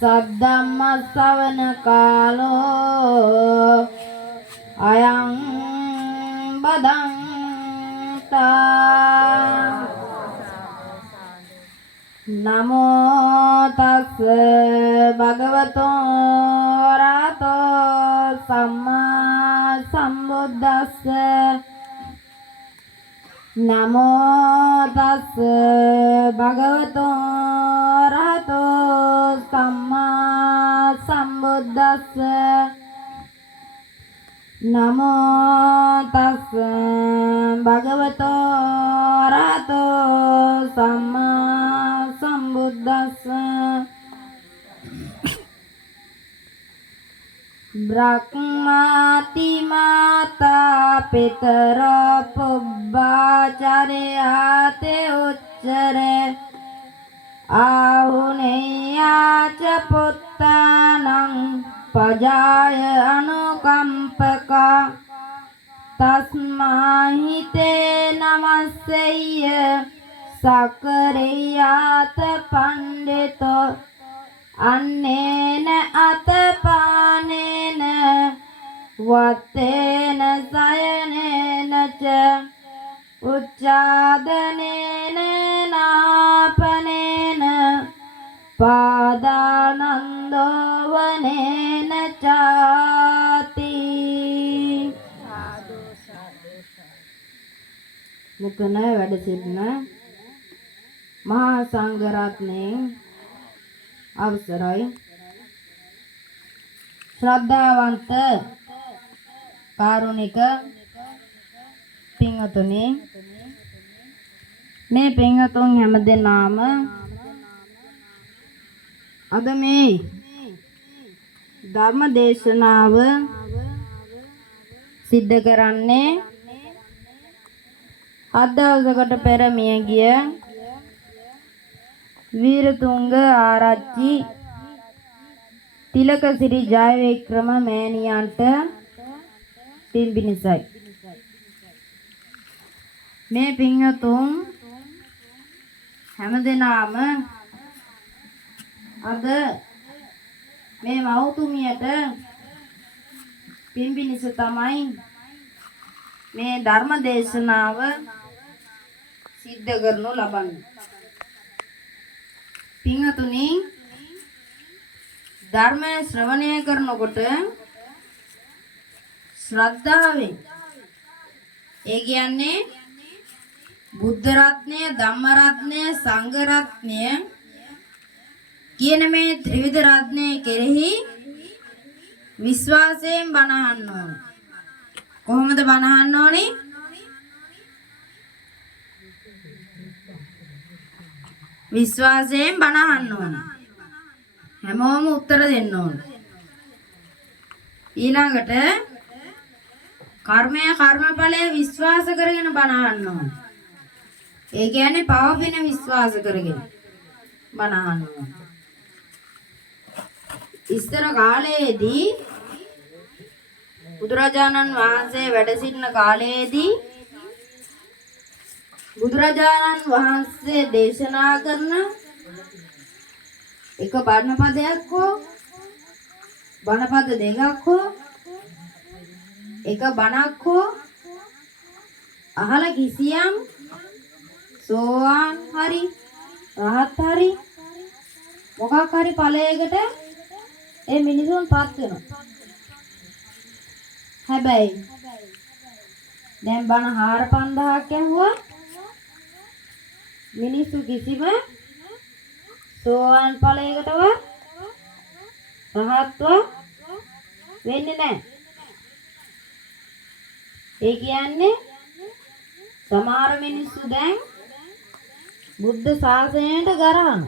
සද්ධම්ම ශ්‍රවණ කාලෝ අයං බදන්තා නමෝ තස් භගවතෝ අරහතෝ සම්මා සම්බුද්දස්ස නමෝ තස් භගවතෝ අරහතෝ සම්මා සම්බුද්දස්ස නමෝ තස් භගවතෝ අරහතෝ සම්මා සම්බුද්දස්ස බ්‍රහ්මාති මාතා පිතර පුබ්බාචරයාතේ උච්චරේ ආහුනේයාච පුත්තානං පජාය අනුකම්පකා තස්මාහිතේ නමස්සෙය්‍ය සකරයාත පණ්ඩිතෝ අන්නේන අතපානේන වත්තේන සයනේන ච උච්චාදනේන නාපනේන පාදානන්දෝ වනේන චාති මෙතන වැඩ සිටින මහා සංඝ රත්නයේ අවසරයි ශ්‍රද්ධාවන්ත කාරුණික පින්වතුනි මේ පින්වතුන් හැමදෙනාම අද මේ ධර්ම දේශනාව සිද්ධ කරන්නේ අද දවසකට පෙර මිය ගිය වීරතුංග ආරච්චි තිලකසිරි ජයවික්‍රම මෑණියන්ට පින්බිනිසයි. මේ පින්වතුන් හැමදෙනාම අද මේ මෞතුමියට පින්බිනිස තමයි මේ ධර්ම දේශනාව සිද්ධ කරනු ලබන්නේ. පින්වතුනි ධර්ම ශ්‍රවණය කරනකොට ශ්‍රද්ධාවෙන් ඒ කියන්නේ බුද්ධ රත්නය, ධම්ම රත්නය, සංඝ රත්නය කියන මේ ත්‍රිවිධ රත්නය කෙරෙහි විශ්වාසයෙන් බණ අහන්න ඕන. කොහොමද බණ අහන්න ඕනේ? විශ්වාසයෙන් බණ අහන්න ඕන. හැමෝම උත්තර දෙන්න ඕන. ඊළඟට කර්මය කර්මඵලය විශ්වාස කරගෙන බණ අහන්න ඕන. ඒ කියන්නේ පව පින විශ්වාස කරගෙන බණ අහන්න ඕන. ඉස්තර කාලයේදී බුදුරජාණන් වහන්සේ වැඩ සිටින කාලයේදී බුදුරජාණන් වහන්සේ දේශනා කරන එක බණපදයක් හෝ බණපද දෙකක් හෝ එක බණක් හෝ අහලා කිසියම් සෝවාන් හරි රහත් හරි මොකක් හරි ඵලයකට ඒ මිනිසුන්පත් වෙනවා. හැබැයි දැන් බණ 4000ක් ඇහුවා මිනිස්සු කිසිම සෝවාන් ඵලයකටවත් රහත්ව වෙන්නේ නැහැ. ඒ කියන්නේ සමහර මිනිස්සු දැන් බුද්ධ ශාසනයට ගරහන.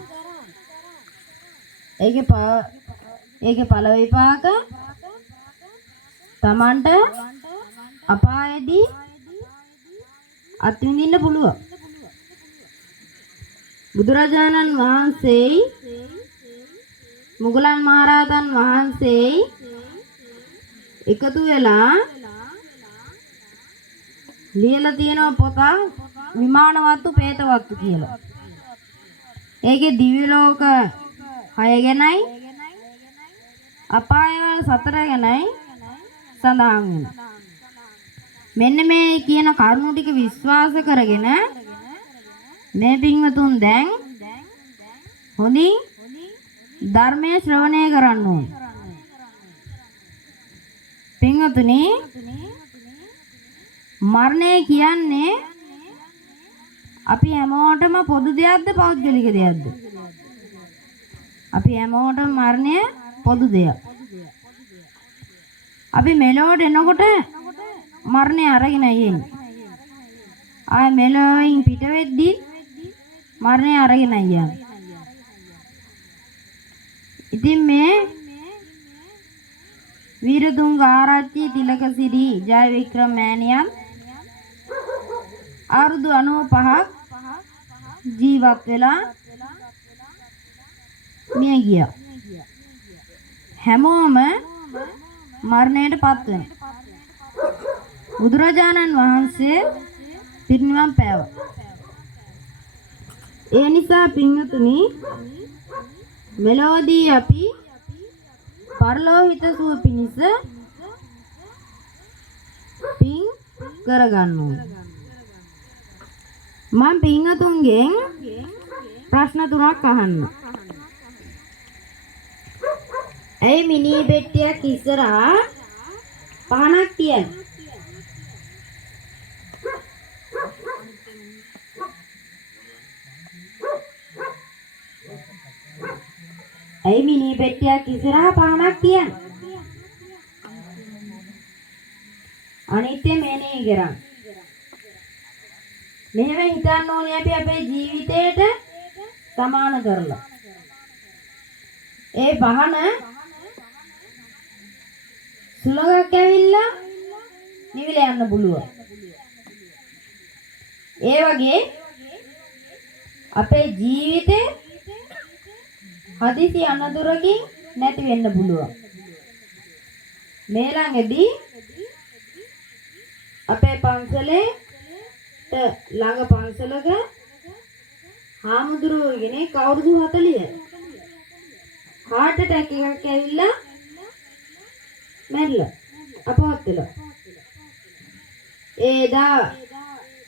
ඒකේ ඵල විපාක Tamanට අපායේදී අත්විඳින්න පුළුවන්. බුදුරජාණන් වහන්සේයි මුගලන් මහරහතන් වහන්සේයි එකතු වෙලා ලියලා තියෙන පොත විමානවත්තු ප්‍රේතවත්තු කියලා. ඒකේ දිව්‍ය ලෝක හය ගැනයි අපාය සතර ගැනයි සඳහන් වෙනවා. මෙන්න මේ කියන කරුණු ටික විශ්වාස කරගෙන මේ පින්වතුන් දැන් හොඳින් ධර්මයේ ශ්‍රවණය කරන්න ඕන. පින්වතුනි මරණය කියන්නේ අපි හැමෝටම පොදු දෙයක්ද පෞද්ගලික දෙයක්ද? අපි හැමෝටම මරණය පොදු දෙයක්. අපි මෙලොවට එනකොට මරණය අරගෙන යන්නේ. ආය මෙලොවින් පිට වෙද්දි මරණය අරගෙන යන්නේ. ඉතින් මේ වීරතුංග ආරච්චි තිලකසිරි ජයවික්‍රම මෑණියන් අවුරුදු 95ක් ජීවත් වෙලා මිය ගියා. හැමෝම මරණයට පත් වෙනවා. බුදුරජාණන් වහන්සේ පිරිනිවන් පෑවා. ඒ නිසා පින්වතුනි මෙලොවදී අපි පරලෝහිත සුව පිණිස පින් කරගන්න ඕනේ. මම පින්වතුන්ගෙන් ප්‍රශ්න තුනක් අහන්න. ඇයි මිනි පෙට්ටියක් ඉස්සරහා පහනක් තියන්නේ? ඇයි මිනි පෙට්ටියක් ඉස්සරහා පහනක් තියන්නේ? අනිත්‍ය මෙනෙහි කරන්න. මෙහෙම හිතන්න ඕනේ අපි අපේ ජීවිතේට සමාන කරලා. ඒ පහන සුලඟක් ඇවිල්ලා නිවිල යන්න පුළුවන්. ඒ වගේ අපේ ජීවිතේ හදිසි අනතුරකින් නැති වෙන්න පුළුවන්. මේ ළඟදී අපේ පන්සලේ ළඟ පන්සලක හාමුදුරුවෝ කෙනෙක් අවුරුදු 40 heart attack එකක් ඇවිල්ලා මැරිලා අපවත් වෙලා. ඒදා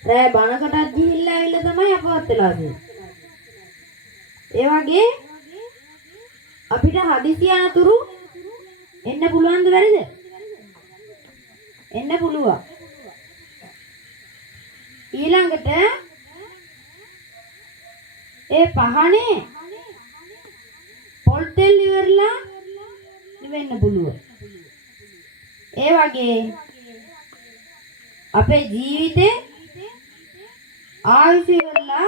රෑ බණකටත් ගිහිල්ලා ඇවිල්ලා තමයි අපවත් වෙලා තියෙන්නේ. ඒ වගේ අපිට හදිසි අනතුරු එන්න පුළුවන්ද බැරිද? එන්න පුළුවන්. ඊළඟට ඒ පහනේ පොල් තෙල් ඉවරලා නිවෙන්න පුළුවන්. ඒ වගේ අපේ ජීවිතේ ආයුෂ ඉවරලා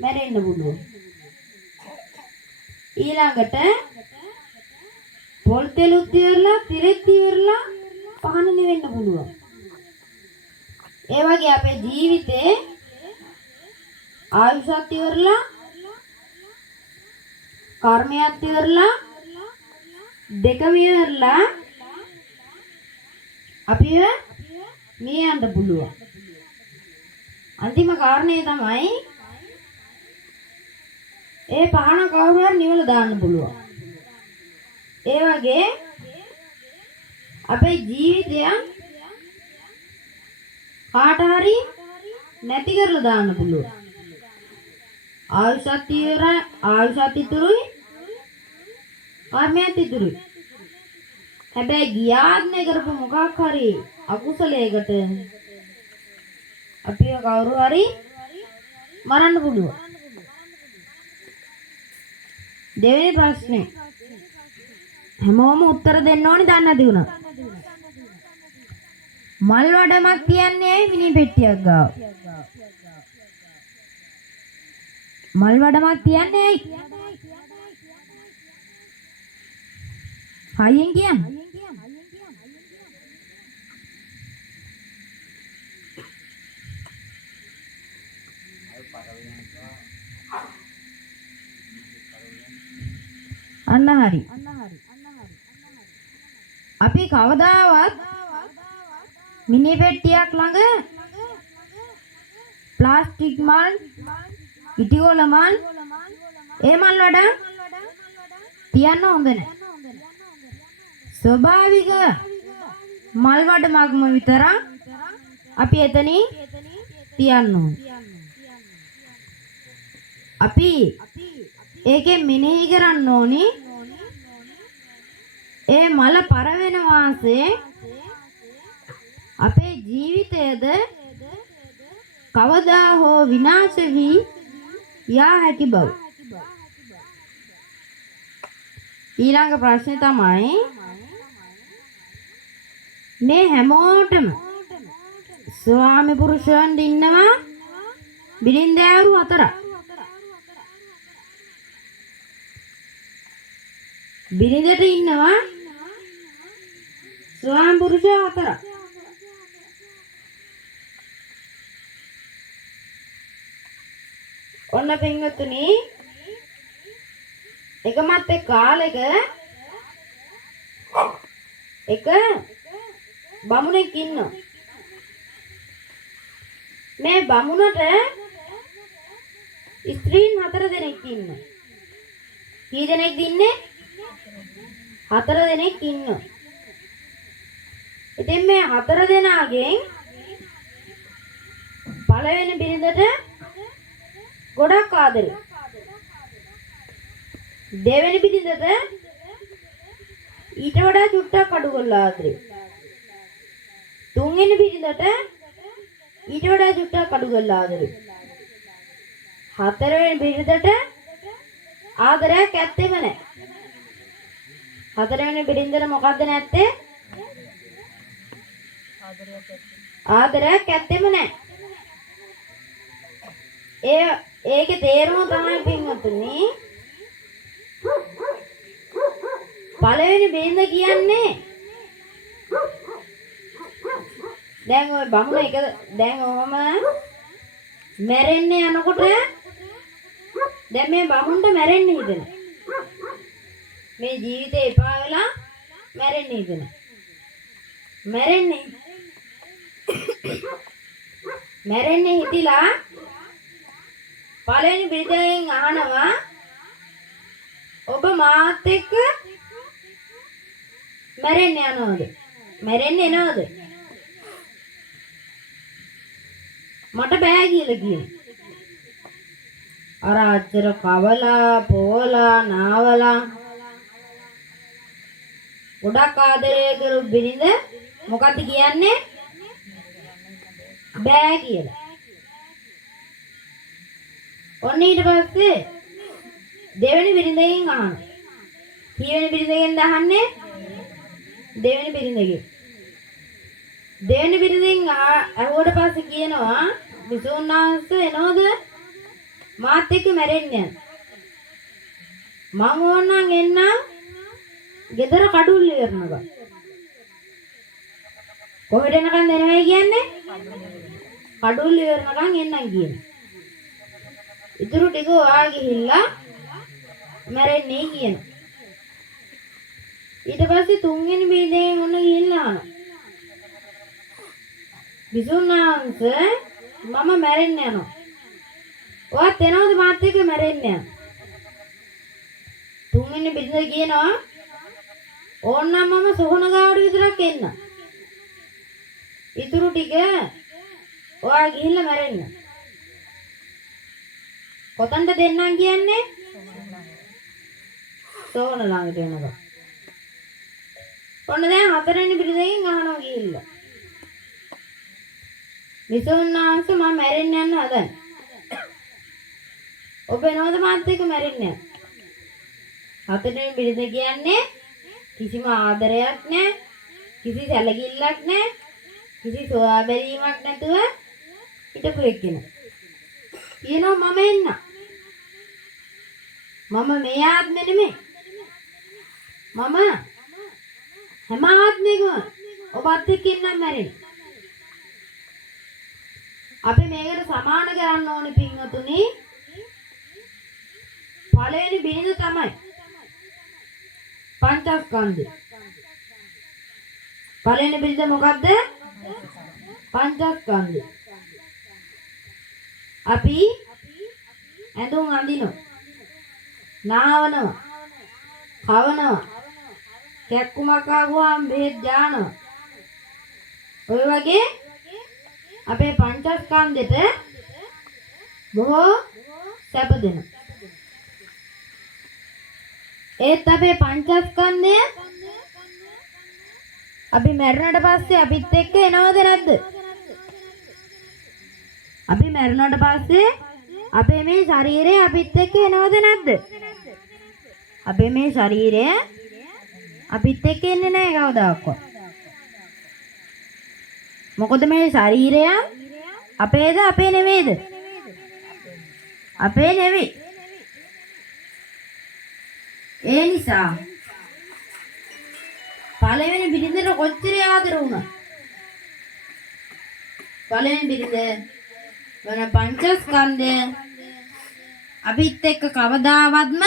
මැරෙන්න පුළුවන්. ඊළඟට පොල් තෙලුත් ඉවරලා තිරෙත් ඉවරලා පහන නිවෙන්න පුළුවන්. ඒ වගේ අපේ ජීවිතේ ආයුෂත් ඉවරලා කර්මයක් ඉවරලා දෙකම ඉවරලා අපිව මිය යන්න පුළුවන්. අන්තිම කාරණේ තමයි ඒ පහන කවුරු හරි නිවල දාන්න පුළුවන්. ඒ වගේ අපේ ජීවිතය කාට හරි නැති කරලා දාන්න පුළුවන්. ආයුෂත් ඉවරයි, ආයුෂත් ඉතුරුයි, කර්මයත් ඉතුරුයි. හැබැයි ගියාත්මය කරපු මොකක් හරි අකුසලයකට අපිව කවුරු හරි මරන්න පුළුවන්. දෙවෙනි ප්‍රශ්නේ හැමෝම උත්තර දෙන්න ඕනි දන්නේ නැති වුණා. මල් වඩමක් තියන්නේ ඇයි මිනි පෙට්ටියක් ගාව? මල් වඩමක් තියන්නේ ඇයි? හයියෙන් කියන්න. අන්න හරි. අපි කවදාවත් මිනි පෙට්ටියක් ළඟ ප්ලාස්ටික් මල්, ඉටිගොල මල්, ඒ මල් වඩා තියන්න හොඳ නැහැ. ස්වභාවික මල් වඩමක්ම විතරක් අපි එතනින් තියන්න ඕන. අපි ඒකෙන් මෙනෙහි කරන්න ඕනි ඒ මල පරවෙන වාසේ අපේ ජීවිතයද කවදා හෝ විනාශ වී යා හැකි බව. ඊළඟ ප්‍රශ්නේ තමයි මේ හැමෝටම ස්වාමි පුරුෂයන් ඉන්නවා බිරින්දෑවරු 4ක්. බිරිඳට ඉන්නවා ස්වාමි පුරුෂයෝ 4ක්. ඔන්න පින්වතුනි එකමත් කාලෙක එක බමුණෙක් ඉන්නවා. මේ බමුණට ස්ත්‍රීන් 4 දෙනෙක් ඉන්නවා. කී දෙනෙක් ඉන්නේ? 4 දෙනෙක් ඉන්නවා. ඉතින් මේ 4 දෙනාගෙන් පළවෙනි බිරිඳට ගොඩක් ආදරේ. දෙවෙනි බිරිඳට ඊට වඩා චුට්ටක් අඩු කරලා ආදරේ. තුන්වෙනි බිරිඳට ඊට වඩා චුට්ටක් අඩු කරලා ආදරේ. හතරවෙනි බිරිඳට ආදරයක් ඇත්තෙම නැහැ. හතරවෙනි බිරිඳට මොකද්ද නැත්තේ? ආදරයක් ඇත්තෙම නැහැ. ඒකේ තේරුම තමයි පින්වතුනි පළවෙනි බිරිඳ කියන්නේ දැන් ওই බමුණ එක දැන් ඔහම මැරෙන්නේ යනකොට දැන් මේ බමුණට මැරෙන්න හිතෙන. මේ ජීවිතේ එපා වෙලා මැරෙන්න හිතෙන. මැරෙන්නේ හිතිලා පළවෙනි බිරිඳෙන් අහනවා ඔබ මාත් එක්ක මැරෙන්න යනවද? මැරෙන්න එනවද? මට බෑ කියලා කියනවා. අර අච්චර කවලා පෝලා නාවලා ගොඩක් ආදරය කරු බිරිඳ මොකක්ද කියන්නේ? බෑ කියලා. ඔන්න ඊට පස්සේ දෙවෙනි බිරිඳගෙන් අහනවා. කීවෙනි බිරිඳගෙන්ද අහන්නේ? දෙවෙනි බිරිඳගෙන්. දෙවෙනි බිරිඳෙන් ඇහුවට පස්සේ කියනවා විසුණු වහන්සේ එනවද මාත් එක්ක මැරෙන්න යන. මම ඕනනම් එන්නම් ගෙදර කඩුල්ල ඉවරනකම්. කොහෙට යනකම් දෙනවයි කියන්නේ? කඩුල්ල ඉවරනකම් එන්නම් කියන. ඉතුරු ටික ඔයා ගිහිල්ලා මැරෙන්නේ කියන. ඊට පස්සේ තුන්වෙනි බිරිඳෙන් ඔන්න ගිහිල්ලා ආනවා. විසුණු වහන්සේ මම මැරෙන්න යනවා. ඔයත් එනවද මාත් එක්ක මැරෙන්න යන? තුන්වෙනි බිරිඳ කියනවා ඕන්නම් මම සොහන ගාවට විතරක් එන්න. ඉතුරු ටික ඔයා ගිහිල්ලා මැරෙන්න. කොතනද දෙන්නම් කියන්නේ? සොහන ළඟට යනවා. ඔන්න දැන් හතරවෙනි බිරිඳගෙන් අහනවා ගිහිල්ලා. විසුණු වහන්සේ මම මැරෙන්න යන්න හදන්නේ. ඔබ එනවද මාත් එක්ක මැරෙන්න යන්න? හතරවෙනි බිරිඳ කියන්නේ කිසිම ආදරයක් නැහැ, කිසි සැලකිල්ලක් නැහැ, කිසි සොයා බැලීමක් නැතුව හිටපු එක්කෙනා. කියනවා මම එන්න. මම මේ ආත්මෙ නෙමෙයි. මම හැම ආත්මෙකම ඔබත් එක්ක ඉන්නම් මැරෙන්න. අපි මේකට සමාන කරන්න ඕනේ පින්වතුනි. පළවෙනි බිරිඳ තමයි පංචස්කන්ධය. පළවෙනි බිරිඳ මොකද්ද? පංචස්කන්ධය. අපි ඇඳුම් අඳිනවා, නාවනවා, කවනවා. කැක්කුමක් ආවම බෙහෙත් දානවා. ඔය වගේ අපේ පංචස්කන්ධෙට බොහෝ සැප දෙනවා. ඒත් අපේ පංචස්කන්ධය අපි මැරුණට පස්සේ අපිත් එක්ක එනවද නැද්ද? අපි මැරුණට පස්සේ අපේ මේ ශරීරය අපිත් එක්ක එනවද නැද්ද? අපේ මේ ශරීරය අපිත් එක්ක එන්නේ නැහැ කවදාවත්. මොකද මේ ශරීරය අපේද අපේ නෙමෙයිද? අපේ නෙවෙයි. ඒ නිසා පළවෙනි බිරිඳට කොච්චර ආදර වුණා. පළවෙනි බිරිඳ වන පංචස්කන්ධය අපිත් එක්ක කවදාවත්ම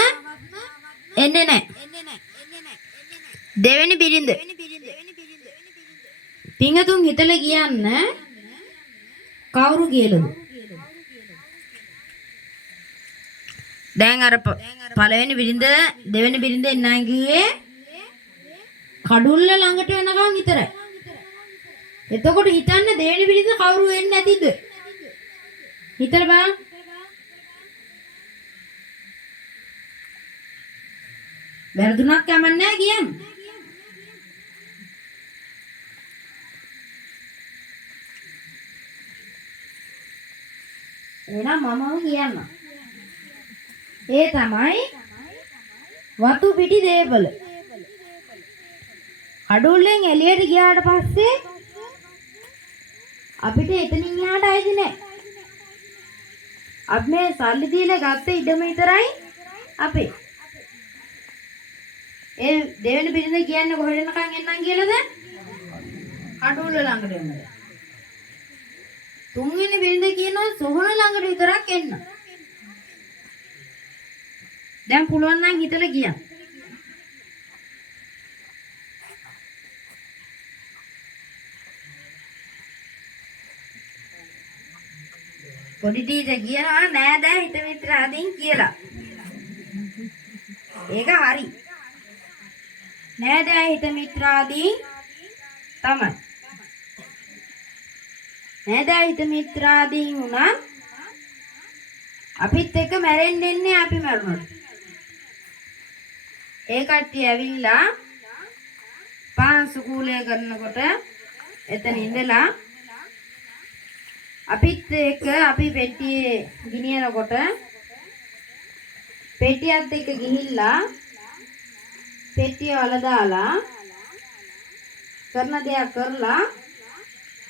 එන්නේ නැහැ. දෙවෙනි බිරිඳ පිංගතුන් හිතලා කියන්න කවුරු කියලාද? දැන් අර පළවෙනි බිරිඳ දෙවෙනි බිරිඳ එන්නයි කිව්වේ කඩුල්ල ළඟට යනකම් විතරයි. එතකොට හිතන්න දෙවෙනි බිරිඳ කවුරු වෙන්නේ නැතිද? හිතලා බලන්න. වැරදුනක් කමන්නේ නැහැ කියන්නේ. එහෙනම් මමම කියන්න. ඒ තමයි වතු පිටි දේපල. කඩුල්ලෙන් එළියට ගියාට පස්සේ අපිට එතනින් එහාට ආයිද නැහැ. අපි මේ සල්ලි දීලා ගත්ත ඉඩම විතරයි අපේ. ඒ දෙවෙනි බිරිඳ කියන්නේ කොහෙද යනකම් එන්නම් කියලාද? කඩුල්ල ළඟට එන්න. තුන්වෙනි බිරිඳ කියනවා සොහන ළඟට විතරක් එන්න. දැන් පුළුවන් නම් හිතලා කියන්න. පොඩි ටීචර් කියනවා නෑ දැන් හිත මිත්‍ර ආදීන් කියලා. ඒක හරි. නෑ දැන් හිත මිත්‍ර ආදීන් තමයි. නෑ දැන් හිත මිත්‍ර ආදීන් උනා අපිත් එක්ක මැරෙන්න එන්නේ අපි මරුණොත්. ඒ කට්ටිය ඇවිල්ලා පාංශු කූලය කරනකොට එතන ඉඳලා අපිත් එක්ක අපි පෙට්ටියේ ගිනියනකොට පෙට්ටියත් එක්ක ගිහිල්ලා පෙට්ටිය වල දාලා කරන දෙයක් කරලා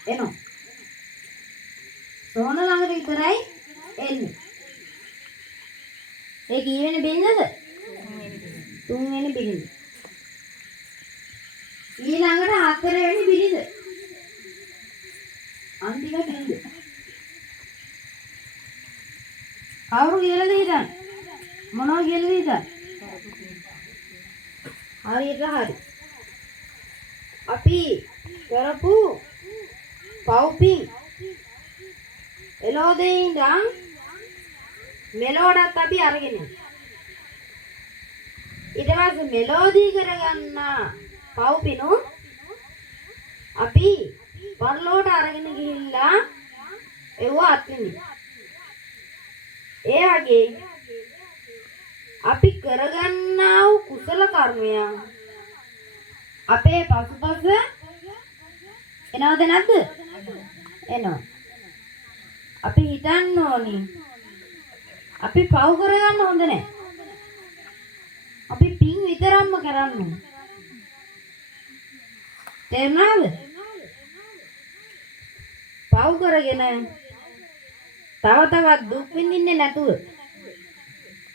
එනවා. සෝන ළඟට විතරයි එන්නේ. ඒ කීවෙනි බිරිඳද? තුන්වෙනි බිරිඳ. ඊළඟට හතරවෙනි බිරිඳ. අන්තිම බිරිඳ. කවුරු කියලාද හිතන්නේ? මොනවා කියලාද හිතන්නේ? හරියට හරි. අපි කරපු පව්පින් එළෝදේ ඉඳන් මෙලෝඩත් අපි අරගෙන යනවා. ඊට පස්සේ මෙලෝඩි කරගන්න පව්පිනු අපි පරලෝට අරගෙන ගිහිල්ලා ඒව අත්විඳිනවා. ඒ වගේ අපි කරගන්නා වූ කුසල කර්මය අපේ පසුපස එනවද නැද්ද? එනවා. අපි හිතන්න ඕනි අපි පව් කරගන්න හොඳ නැහැ. අපි පින් විතරක්ම කරන්න ඕන. තේරුණාද? පව් කරගෙන තව තවත් දුක් විඳින්නේ නැතුව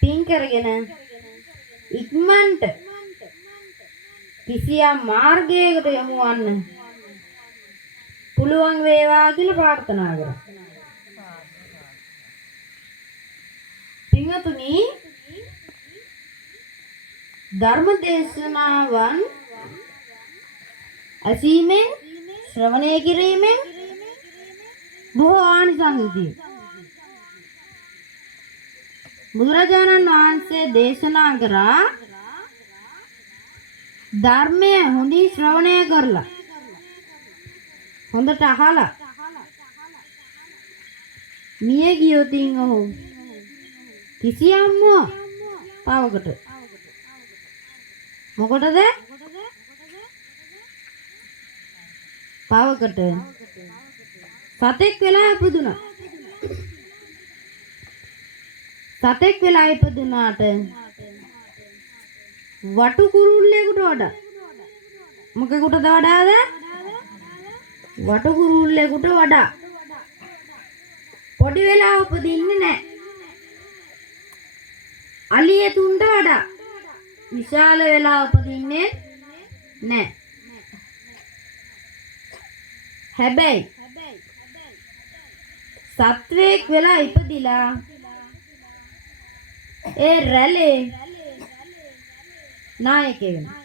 පින් කරගෙන ඉක්මනට කිසියම් මාර්ගයකට යමු වන්න පුළුවන් වේවා කියලා ප්‍රාර්ථනා කරා. පින්වතුනි ධර්ම දේශනාවන් ඇසීමෙන් ශ්‍රවණය කිරීමෙන් බොහෝ ආනිසංස තියෙනවා. බුදුරජාණන් වහන්සේ දේශනා කරා ධර්මය හොඳින් ශ්‍රවණය කරලා හොඳට අහලා මිය ගියොතින් ඔහු කිසියම්ම පවකට මොකටද පවකට සතෙක් වෙලා ඉපදුනා සතෙක් වෙලා ඉපදුනාට වටු කුරුල්ලෙකුට වඩා මොකෙකුටද වඩාද වටු කුරුල්ලෙකුට වඩා පොඩි වෙලා උපදින්නේ නැහැ අලියෙකුට වඩා විශාල වෙලා උපදින්නේ නැහැ හැබැයි සත්වයක් වෙලා ඉපදිලා ඒ රැළේ නායකයෙක් වෙනවා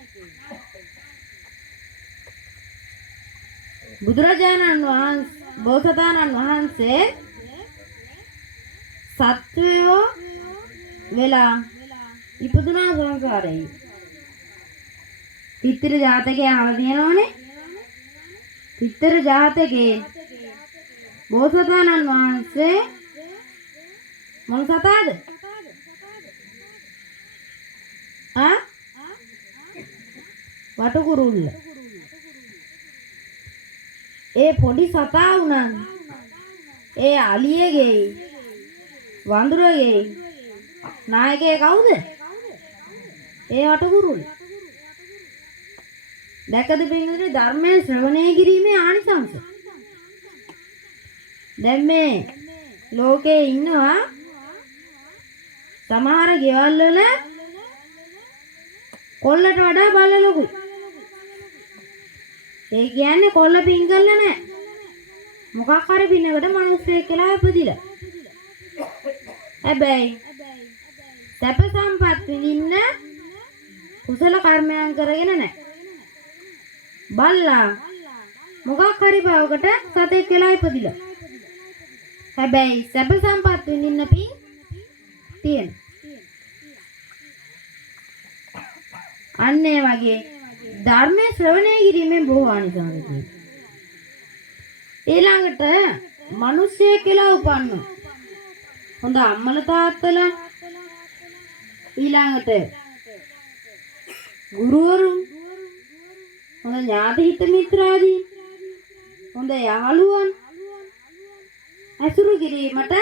බුදුරජාණන් වහන්සේ බෝසතාණන් වහන්සේ සත්වයෝ වෙලා ඉපදුනා සංසාරේ පිතර ජාතකයේ අහලා තියෙනවනේ පිතර ජාතකයේ බෝසතාණන් වහන්සේ මොන සතාද වටු කුරුල්ල ඒ පොඩි සතා වුණා ඒ අලියගේ වඳුරගේ නායකයා කවුද ඒ වටු කුරුල්ල දැකද පින්වතුනි ධර්මයේ ශ්‍රවණය කිරීමේ ආනිසංස දැන් මේ ලෝකේ ඉන්නවා සමහර ගෙවල් වල කොල්ලට වඩා බල්ල ලොකුයි ඒ කියන්නේ කොල්ල පින් කළා නැහැ මොකක් හරි පිනකට මිනිස්සෙක් කියලා ඉපදිලා හැබැයි සැප සම්පත් විඳින්න කුසල කර්මයන් කරගෙන නැහැ බල්ලා මොකක් හරි බවකට සතෙක් වෙලා ඉපදිලා හැබැයි සැප සම්පත් විඳින්න පින් තියෙන අන්න ඒ වගේ ධර්මයේ ශ්‍රවණය කිරීමෙන් බොහෝ ආනිසංස තියෙනවා ඊළඟට මිනිස්සෙක් කියලා උපන්නොත් හොඳ අම්මලා තාත්තලා ඊළඟට ගුරුවරුන් හොඳ ඥාති හිත මිත්‍රාදී හොඳ යහළුවන් අසුරු කිරීමට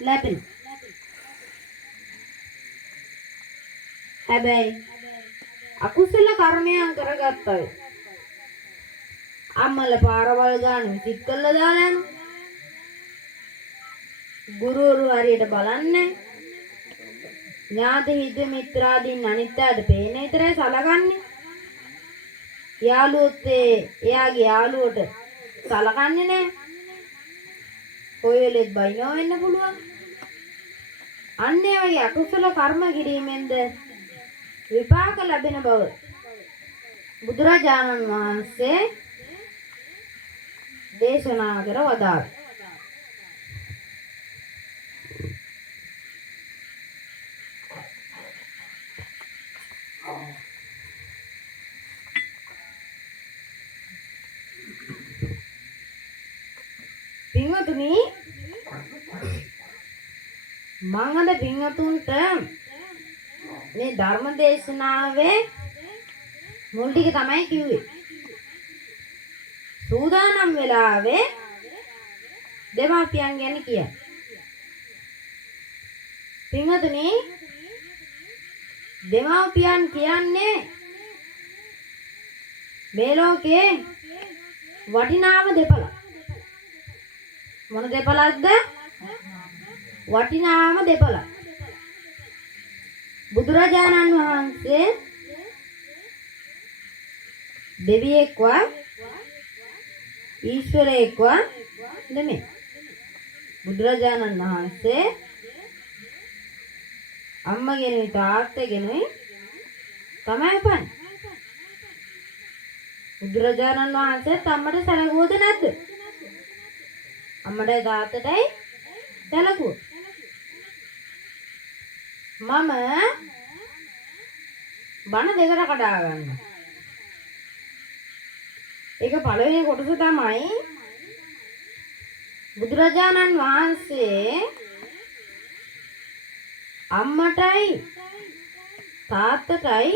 ලැබෙන හැබැයි අකුසල කර්මයන් කරගත්ත අය අම්මල පාරවල් ගන්න විසික් කළා දාලා යන ගුරුවරු හරියට බලන්නේ ඥාති හිත මිත්‍රාදීන් අනිත්‍යද පේන විතරයි සලකන්නේ යාළුවොත් එයාගේ යාළුවට සලකන්නේ නැහැ කොයි වෙලෙත් බයිනෝ වෙන්න පුළුවන් අන්න ඒ වගේ අකුසල කර්ම කිරීමෙන්ද විපාක ලැබෙන බව බුදුරජාණන් වහන්සේ දේශනා කර වදාළා පින්වතුනි මම අද පින්වතුන්ට මේ ධර්ම දේශනාවේ මුල් ටික තමයි කිව්වේ සූදානම් වෙලාවේ දෙමාපියන් ගැන කියන්න පින්වතුනි දෙමාපියන් කියන්නේ මේ ලෝකේ වටිනාම දෙපළ මොන දෙපළක්ද වටිනාම දෙපළ බුදුරජාණන් වහන්සේ දෙවියෙක්වත් ඊශ්වරයෙක්වත් නෙමෙයි බුදුරජාණන් වහන්සේ අම්මගෙනුයි තාත්තගෙනුයි තමයි උපන්නේ බුදුරජාණන් වහන්සේ අම්මට සැලකුවද නැද්ද අම්මටයි තාත්තටයි සැලකුවා මම බණ දෙකට කඩා ගන්න. ඒක පළවෙනි කොටස තමයි බුදුරජාණන් වහන්සේ අම්මටයි තාත්තටයි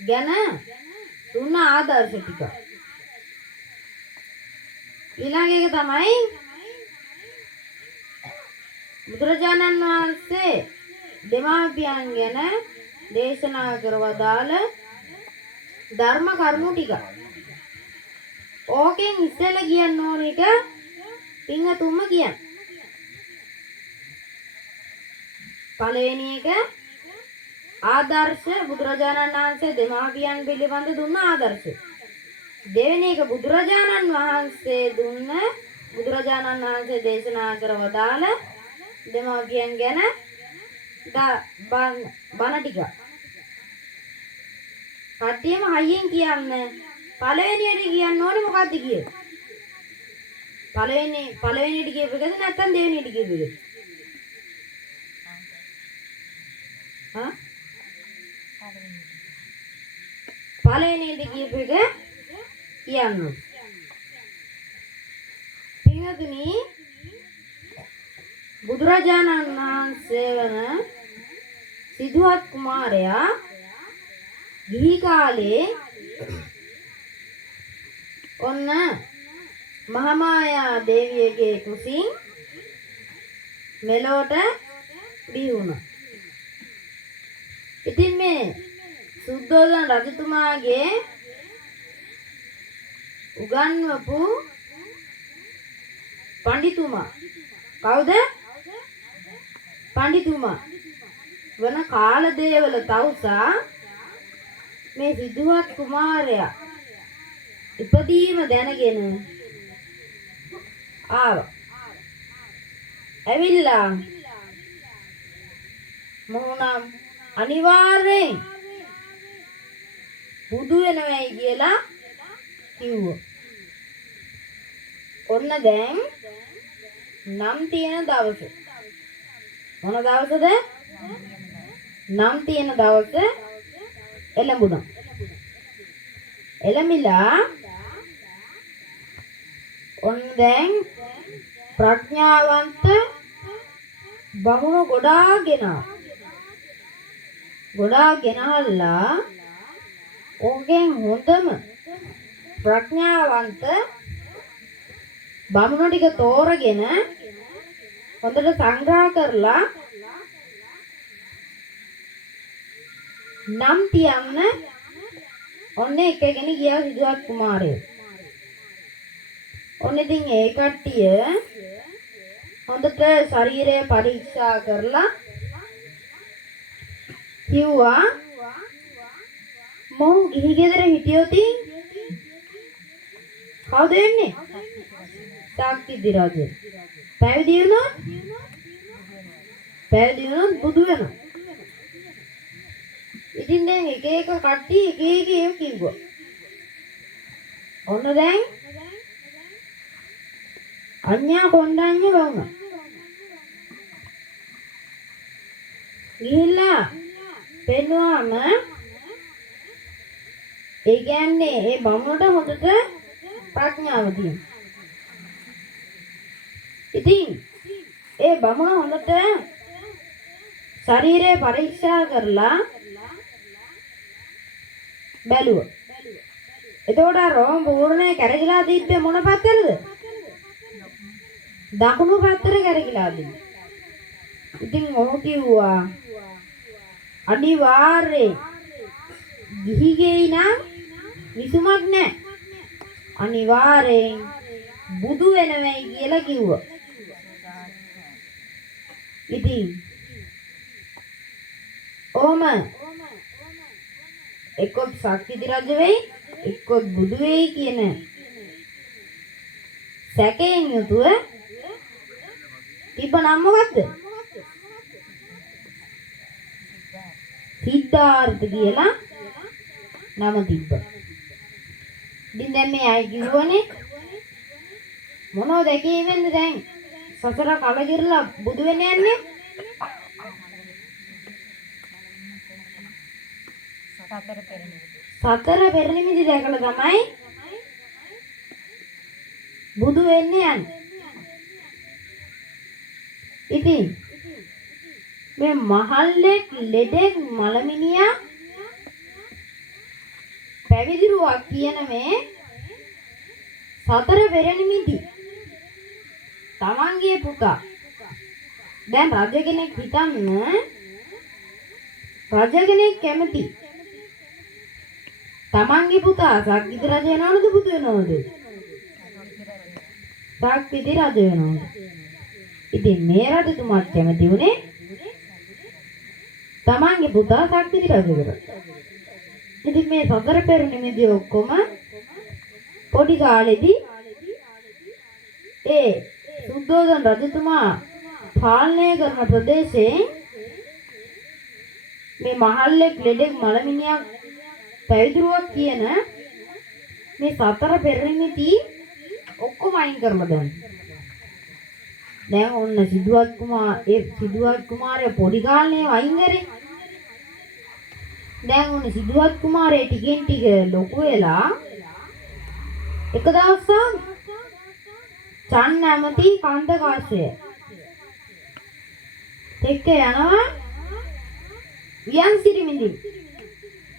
ගැන දුන්න ආදර්ශ ටික. ඊළඟ එක තමයි බුදුරජාණන් වහන්සේ දෙමාපියන් ගැන දේශනා කරවදාල ධර්ම කරුණු ටික. ඕකෙන් ඉස්සෙල්ලා කියන්න ඕන එක පින්වතුන්ම කියන්න. පළවෙනි එක ආදර්ශ බුදුරජාණන් වහන්සේ දෙමාපියන් පිළිබඳ දුන්න ආදර්ශය. දෙවෙනි එක බුදුරජාණන් වහන්සේ දුන්න බුදුරජාණන් වහන්සේ දේශනා කරවදාල දෙමාපියන් ගැන බණ ටික. කට්ටියම හයියෙන් කියන්න. පළවෙනියට කියන්න ඕනේ මොකද්ද කියලා? පළවෙනියට කියපු එකද නැත්නම් දෙවෙනියට කියපු එකද? හා? පළවෙනියට කියපු එක කියන්න. පින්වතුනි බුදුරජාණන් වහන්සේ වන සිද්ධාර්ථ කුමාරයා ගිහි කාලේ ඔන්න මහාමායා දේවියගේ කුසින් මෙලොවට බිහි වුණා. ඉතින් මේ සුද්ධෝදන රජතුමාගේ උගන්වපු පඬිතුමා කවුද? පඬිතුමා වන කාලදේවල තවුසා මේ සිද්ධාර්ථ කුමාරයා ඉපදීම දැනගෙන ආවා. ඇවිල්ලා මොහොනම් අනිවාර්යෙන් බුදු වෙනවයි කියලා කිව්වා. ඔන්න දැන් නම් තියෙන දවස. මොන දවසද? නම් තියෙන දවස එළඹුණා. එළඹිලා ඔන්න දැන් ප්‍රඥාවන්ත බමුණු ගොඩාක් ගෙනහල්ලා ඕකෙන් හොඳම ප්‍රඥාවන්ත බමුණු ටික තෝරගෙන හොඳට සංග්‍රහ කරලා නම් තියන්න ඔන්න එකගෙන ගියා සිද්ධාර්ථ කුමාරයා. ඔන්න ඉතින් ඒ කට්ටිය හොඳට ශරීරය පරීක්ෂා කරලා කිව්වා මොහු ගිහි ගෙදර හිටියොත් කවුද වෙන්නේ? තාක්තිද්දි රජු. පැවිදි වුණොත් බුදු වෙනවා. ඉතින් දැන් එක එක කට්ටිය එක එක ඒවා කිව්වා. ඔන්න දැන් අඤ්ඤා කොණ්ඩඤ්ඤ වුණා. ගිහිල්ලා පෙන්වුවාම ඒ කියන්නේ ඒ බමුණට හොඳට ප්‍රඥාව තියෙනවා. ඉතින් ඒ බමුණ හොඳට ශරීරය පරීක්ෂා කරලා බැලුවා. එතකොට රෝම පූර්ණේ කැරකිලා තිබ්බේ මොන පැත්තටද? දකුණු පැත්තට කැරකිලා තිබ්බේ. ඉතින් මොහු කිව්වා අනිවාර්යෙන් ගිහි ගෙයි නම් විසුමක් නැහැ. අනිවාර්යෙන් බුදු වෙනවයි කියලා කිව්වා. ඉතින් ඕම එක්කොත් ශක්තිති රජ වෙයි එක්කොත් බුදු වෙයි කියන සැකයෙන් යුතුව තිබ්බ නම මොකද්ද? සිද්ධාර්ථ කියලා නම තිබ්බා. ඉතින් දැන් මේ අය කිව්වනේ මොනවද කියවෙන්නේ දැන් සසර කලකිරලා බුදු වෙන්න යන්නේ? සතර පෙර නිමිති දැකලා තමයි බුදු වෙන්නේ යන්නේ. ඉතින් මේ මහල්ලෙක් ලෙඩෙක් මලමිනියා පැවිදිරුවක් කියන මේ සතර පෙර නිමිති තමන්ගේ පුතා දැන් රජ කෙනෙක් හිතන්න රජ කෙනෙක් කැමති තමන්ගේ පුතා සක්විති රජ වෙනවද බුදු වෙනවද? සක්විති රජ වෙනවද? ඉතින් මේ රජතුමාත් කැමති උනේ තමන්ගේ පුතා සක්විති රජ කරගන්න. ඉතින් මේ සතර පෙර නිමිති ඔක්කොම පොඩි කාලෙදී ඒ සුද්ධෝදන රජතුමා පාලනය කරන ප්‍රදේශයේ මේ මහල්ලෙක් ලෙඩෙක් මලමිනියක් පැවිදිරුවක් කියන මේ සතර පෙර නිමිති ඔක්කොම අයින් කරලා දැන් ඔන්න සිදුවත් කුමාරයා පොඩි කාලේ අයින් කරේ. දැන් ඔන්න සිදුවත් කුමාරයා ටිකෙන් ටික ලොකු වෙලා එක දවසක් චන්න ඇමති කන්දකාශය එක්ක යනවා වියන්සිරි මිදින්.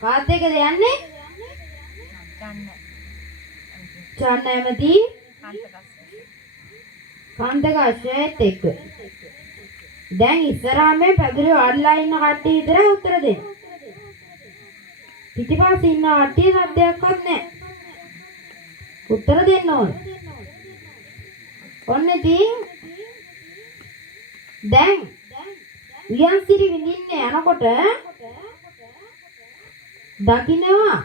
කාත් එක්කද යන්නේ? චන්න ඇමති කන්දකාශයත් එක්ක. දැන් ඉස්සරහා මේ පැදුරේ වඩලා ඉන්න කට්ටිය විතරයි උත්තර දෙන්නේ. පිටිපස්සේ ඉන්න කට්ටිය සද්දයක්වත් නැහැ. උත්තර දෙන්න ඕන. ඔන්න ඉතින් දැන් වියන්සිරි විඳින්න යනකොට දකින්නවා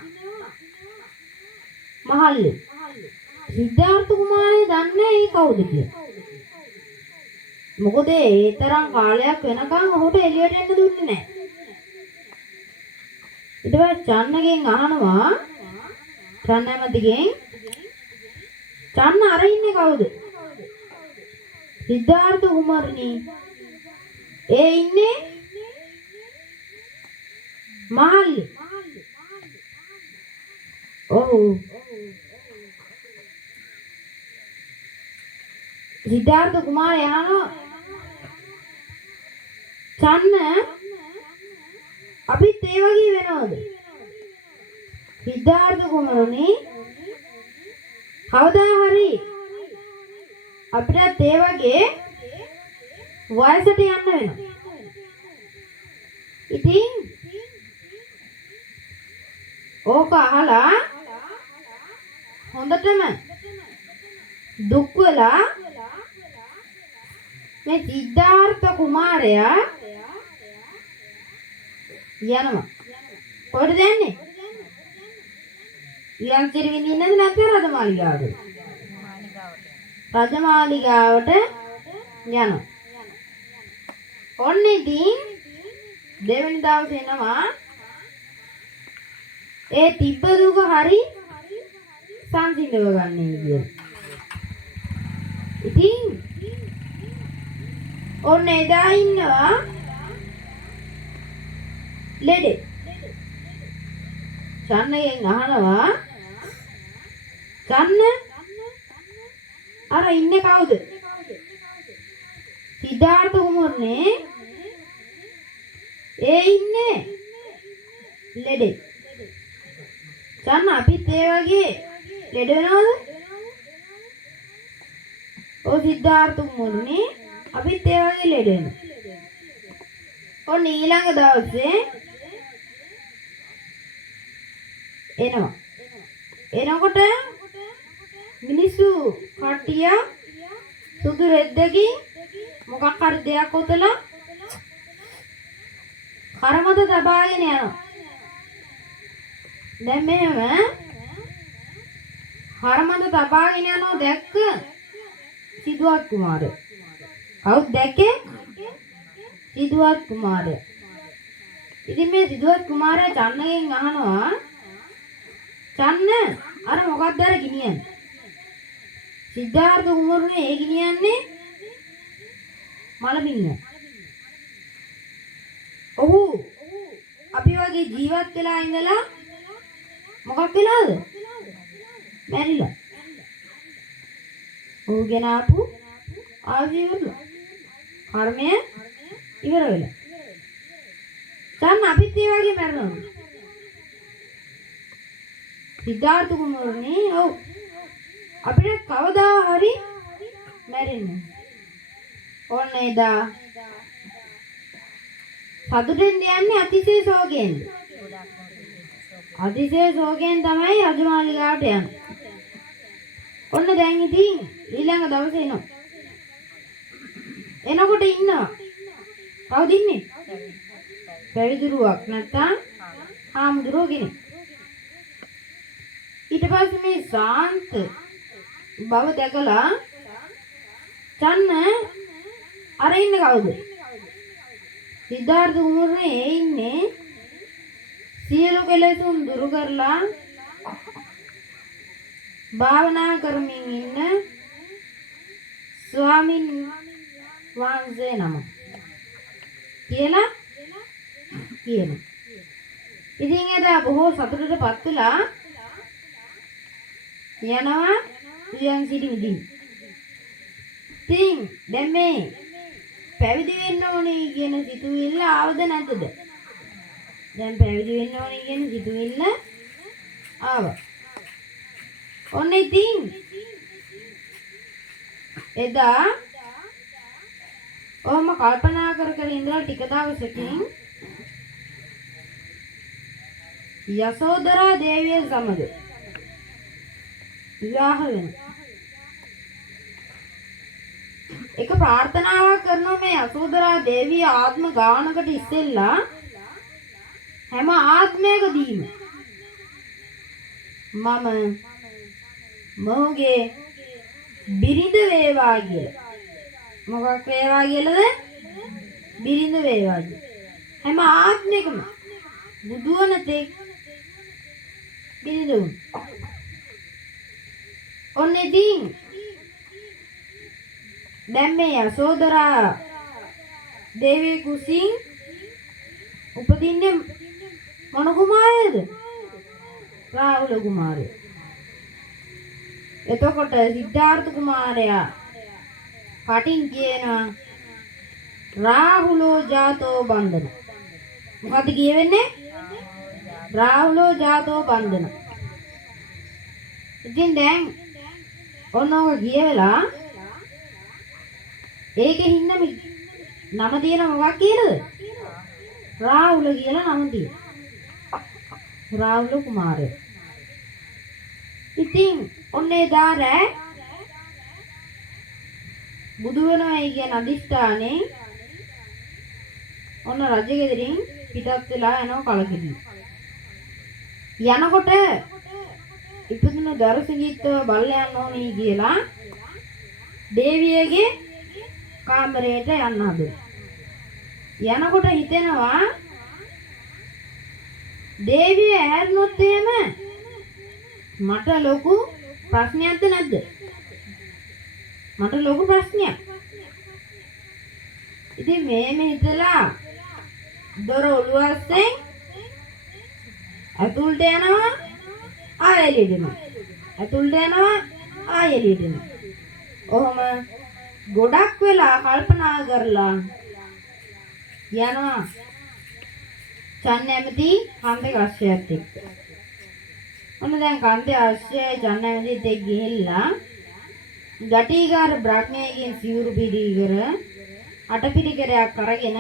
මහල්ලේ සිද්ධාර්ථ කුමාරයා දන්නේ ඒ කවුද කියලා. මොකද ඒ තරම් කාලයක් වෙනකන් ඔහුට එළියට එන්න දුන්නේ නැහැ. ඊට පස්සේ චන්නගෙන් අහනවා චන්නමදිගෙන් චන්න අර ඉන්නේ කවුද? සිද්ධාර්ථ කුමාරණී. ඒ ඉන්නේ මහල්ලේ. ඔව්. සිද්ධාර්ථ කුමාරයා අහනවා චන්න අපිත් ඒ වගේ වෙනවද? සිද්ධාර්ථ කුමාරණී කවදා හරි අපිට ඒ වගේ වයසට යන්න වෙනවා. ඉතින් ඕක අහලා හොඳටම දුක් වෙලා මේ සිද්ධාර්ථ කුමාරයා යනවා. කොහෙද යන්නේ? වියන්සිරි විඳින්නද නැත්නම් රජමාලිගාවට? රජමාලිගාවට යනවා. ඔන්න ඉතින් දෙවෙනි දවසේ එනවා ඒ තිබ්බ දුක හරි සංසිඳව ගන්න කියන. ඉතින් ඔන්න එදා ඉන්නවා ලෙඩේ. චන්නගෙන් අහනවා චන්න අර ඉන්නේ කවුද? සිද්ධාර්ථ කුමාරනේ. ඒ ඉන්නේ ලෙඩේ. චන්න අපිත් ඒ වගේ ලෙඩ වෙනවද? ඔව් සිද්ධාර්ථ කුමාරනේ අපිත් ඒ වගේ ලෙඩ වෙනවා. ඔන්න ඊළඟ දවසේ එනවා. එනකොට මිනිස්සු කට්ටිය සුදු රෙද්දකින් මොකක් හරි දෙයක් උතලා කරමත දබාගෙන යනවා. දැන් මෙහෙම කරමත දබාගෙන යනවා දැක්ක සිදුවත් කුමාරයා. කවුද දැක්කේ? සිදුවත් කුමාරයා. ඉතින් මේ සිදුවත් කුමාරයා චන්නගෙන් අහනවා චන්න අර මොකක්ද අර ගිනියන්නේ? සිද්ධාර්ථ කුමාරනේ ඒ ගිනියන්නේ මලමිනිය. ඔව් අපි වගේ වගේ ජීවත් වෙලා ඉඳලා මොකක් වෙලාද? මැරිලා. ඌගෙන ආපු ආවිවල කර්මය ඉවර වෙලා. දැන් අපිත් ඒ වගේ මැරෙනවා. සිද්ධාර්ථ කුමාරනේ ඔව් අපිට කවදා හරි මැරෙන්න. ඕන්න එදා සතුටෙන් යන්නේ අතිශය ශෝකයෙන්. අතිශය ශෝකයෙන් තමයි රජමාලිගාවට යන්නේ. ඔන්න දැන් ඉතින් ඊළඟ දවසේ එනවා. එනකොට ඉන්නවා. කවුද ඉන්නේ? පැවිදිරුවක් නැත්තම් හාමුදුරුවෝ කෙනෙක්. ඊට පස්සේ මේ ශාන්ත බව දැකලා චන්න අර ඉන්නේ කවුද? සිද්ධාර්ථ කුමාරනේ ඉන්නේ සියලු කෙලෙසුන් දුරු කරලා භාවනා කරමින් ඉන්න ස්වාමින් වහන්සේ නම කියලා කියනවා. ඉතින් එදා බොහෝ සතුටටපත් වෙලා යනවා සියන් සිටි මිදින්. ඉතින් දැන් මේ පැවිදි වෙන්න ඕනේ කියන සිතුවිල්ල ආවද නැද්ද? දැන් පැවිදි වෙන්න ඕනේ කියන සිතුවිල්ල ආවා. ඔන්න ඉතින් එදා ඔහොම කල්පනා කර කර ඉඳලා ටික දවසකින් යසෝදරා දේවිය සමග විවාහ වෙනවා. එක ප්‍රාර්ථනාවක් කරනවා මේ යසෝදරා දේවිය ආත්ම ගානකට ඉස්සෙල්ලා හැම ආත්මයකදීම මම මොහුගේ බිරිඳ වේවා කියලා. මොකක් වේවා කියලාද? බිරිඳ වේවා කියලා. හැම ආත්මයකම බුදුවන තෙක් බිරිඳ වුණා. ඔන්න ඉතින් දැන් මේ යසෝදරා දේවිය කුසින් උපදින්නේ මොන කුමාරයද? රාහුල කුමාරය. එතකොට සිද්ධාර්ථ කුමාරයා කටින් කියනවා රාහුලෝ ජාතෝ බන්ධන. මොකද කියවෙන්නේ? රාහුලෝ ජාතෝ බන්ධන. ඉතින් දැන් ඔන්නෝක කියවලා ඒකේ හින්න නම තියෙන මොකක් කියලාද? රාහුල කියලා නම තියෙනවා. රාහුල කුමාරය. ඉතින් ඔන්නේ දාරෑ බුදු වෙනවයි කියන අදිෂ්ඨානේ ඔන්න රජගෙදරින් පිටත් වෙලා යනවා කලකිරි. යනකොට ඉපදුන දරසිඟිත්ව බල්ලයන් ඕනි කියලා දේවියගේ කාමරයට යන්න හදුවා. යනකොට හිතෙනවා දේවිය ඇහැරුණොත් එහෙම මට ලොකු ප්‍රශ්නයක්ද නැද්ද? මට ලොකු ප්‍රශ්නයක්. ඉතින් මේ හිතලා දොර ඔළුවස්සෙන් ඇතුළට යනවා ආයෙ එළියට එනවා. ඇතුළට යනවා ආයෙ එළියට එනවා. ඔහොම ගොඩක් වෙලා කල්පනා කරලා යනවා චන්න ඇමති කන්දේ කශ්‍යපත් එක්ක. ඔන්න දැන් කන්දේ ආශ්‍රයයි චන්න ඇමතිත් එක්ක ගිහිල්ලා ගටිකාර බ්‍රහ්මයාගෙන් සිවුරු පිළිකර අටපිරිකරයක් අරගෙන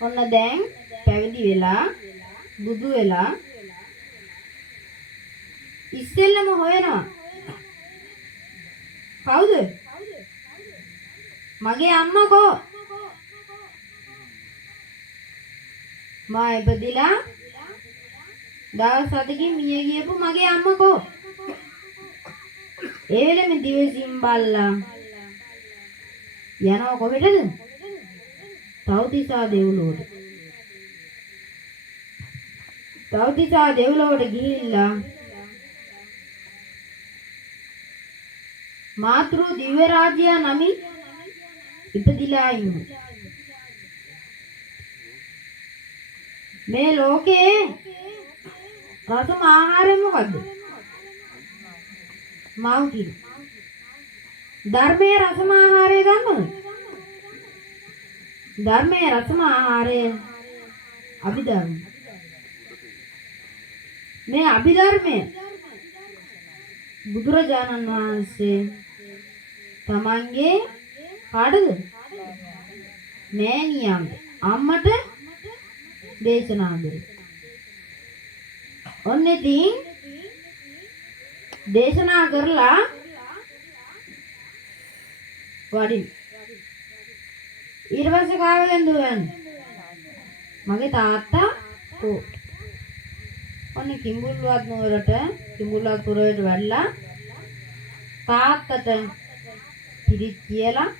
ඔන්න දැන් පැවිදි වෙලා බුදු වෙලා ඉස්සෙල්ලම හොයනවා කවුද? මගේ අම්මකෝ. මා ඉපදිලා දවස් 7කින් මිය ගියපු මගේ අම්මකෝ. ඒ වෙලෙම දිවසින් බල්ලා යනවා කොහෙටද? තව්තිසා දෙව්ලොවට. තව්තිසා දෙව්ලොවට ගිහිල්ලා මාතෘ දිව්‍ය රාජ්‍ය නමින් ඉපදිලා ඉන්නේ. මේ ලෝකේ රසම ආහාරය මොකද්ද? මව් කිරි. ධර්මයේ රසම ආහාරය ගන්නවද? ධර්මයේ රසම ආහාරය අභිධර්ම. මේ අභිධර්මය බුදුරජාණන් වහන්සේ තමන්ගේ කාටද? මෑණියන්ට අම්මට දේශනා කළේ. ඔන්න ඉතින් දේශනා කරලා වඩින් ඊට පස්සේ කාගෙන්ද දුවන්නේ? මගේ තාත්තා ඔන්න කිඹුල්වත් නුවරට කිඹුල්වත් පුරයට වැඩලා තාත්තට පිරිත් කියලා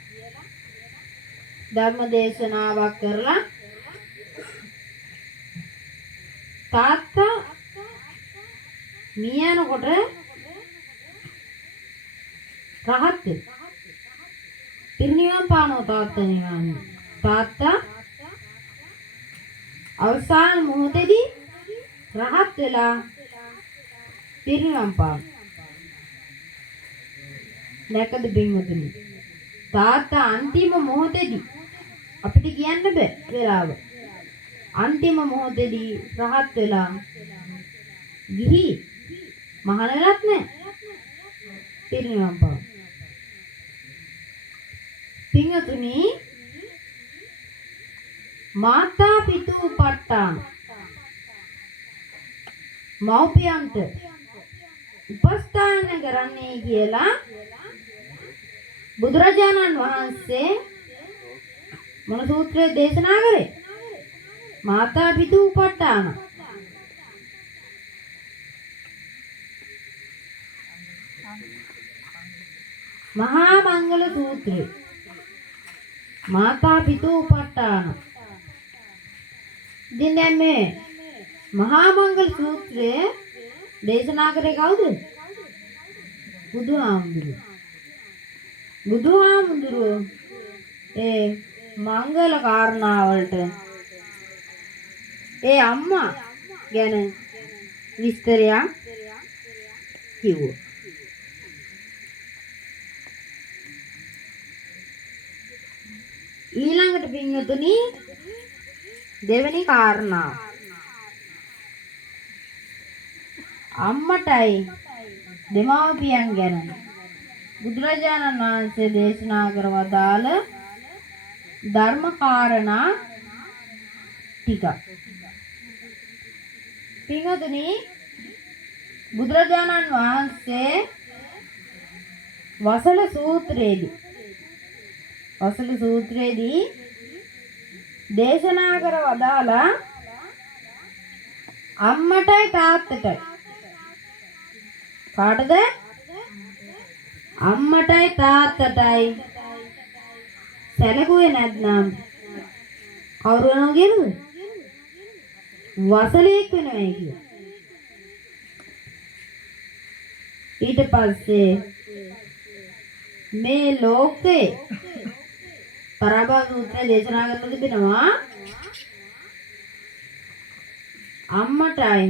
ධර්ම දේශනාවක් කරලා තාත්තා මියනකොට රහත් පිරිනිවන් පානෝ තාත්තා නිවන්. තාත්තා අවසාන මොහොතේදී රහත් වෙලා පිරිනිවන් පාන. දැකද බින්වතුනි? තාත්තා අන්තිම මොහොතේදී අපිට කියන්න බෑ වෙලාව. අන්තිම මොහොතේදී රහත් වෙලා ගිහි මහාන වෙලත් නෑ පිරිනිවන් පාන. පින්වතුනි මාතා පිතු උපට්ඨාන මව්පියන්ට උපස්ථාන කරන්නේ කියලා බුදුරජාණන් වහන්සේ මොන සූත්‍රයේ දේශනා කරේ? මාතා පිතු උපට්ඨාන. මහා මංගල සූත්‍රය. මාතා පිතු උපට්ඨාන. ඉතින් දැන් මේ මහා මංගල සූත්‍රය දේශනා කරේ කවුද? බුදුහාමුදුරුවෝ. බුදුහාමුදුරුවෝ ඒ මංගල කාරණාවලට ඒ අම්මා ගැන විස්තරයක් කිව්වා. ඊළඟට පින්වතුනි දෙවෙනි කාරණාව. අම්මටයි දෙමාපියන් ගැන බුදුරජාණන් වහන්සේ දේශනා කරවදාළ ධර්ම කාරණා ටික. පින්වතුනි බුදුරජාණන් වහන්සේ වසල සූත්‍රයේදී දේශනා කර වදාලා අම්මටයි තාත්තටයි. කාටද? අම්මටයි තාත්තටයි සැලකුවේ නැත්නම් කවුරු වෙනව කියනද? වසලෙක් වෙනවයි කිය. ඊට පස්සේ මේ ලෝකේ පරාභව සූත්‍රය දේශනා කරලා තිබෙනවා අම්මටයි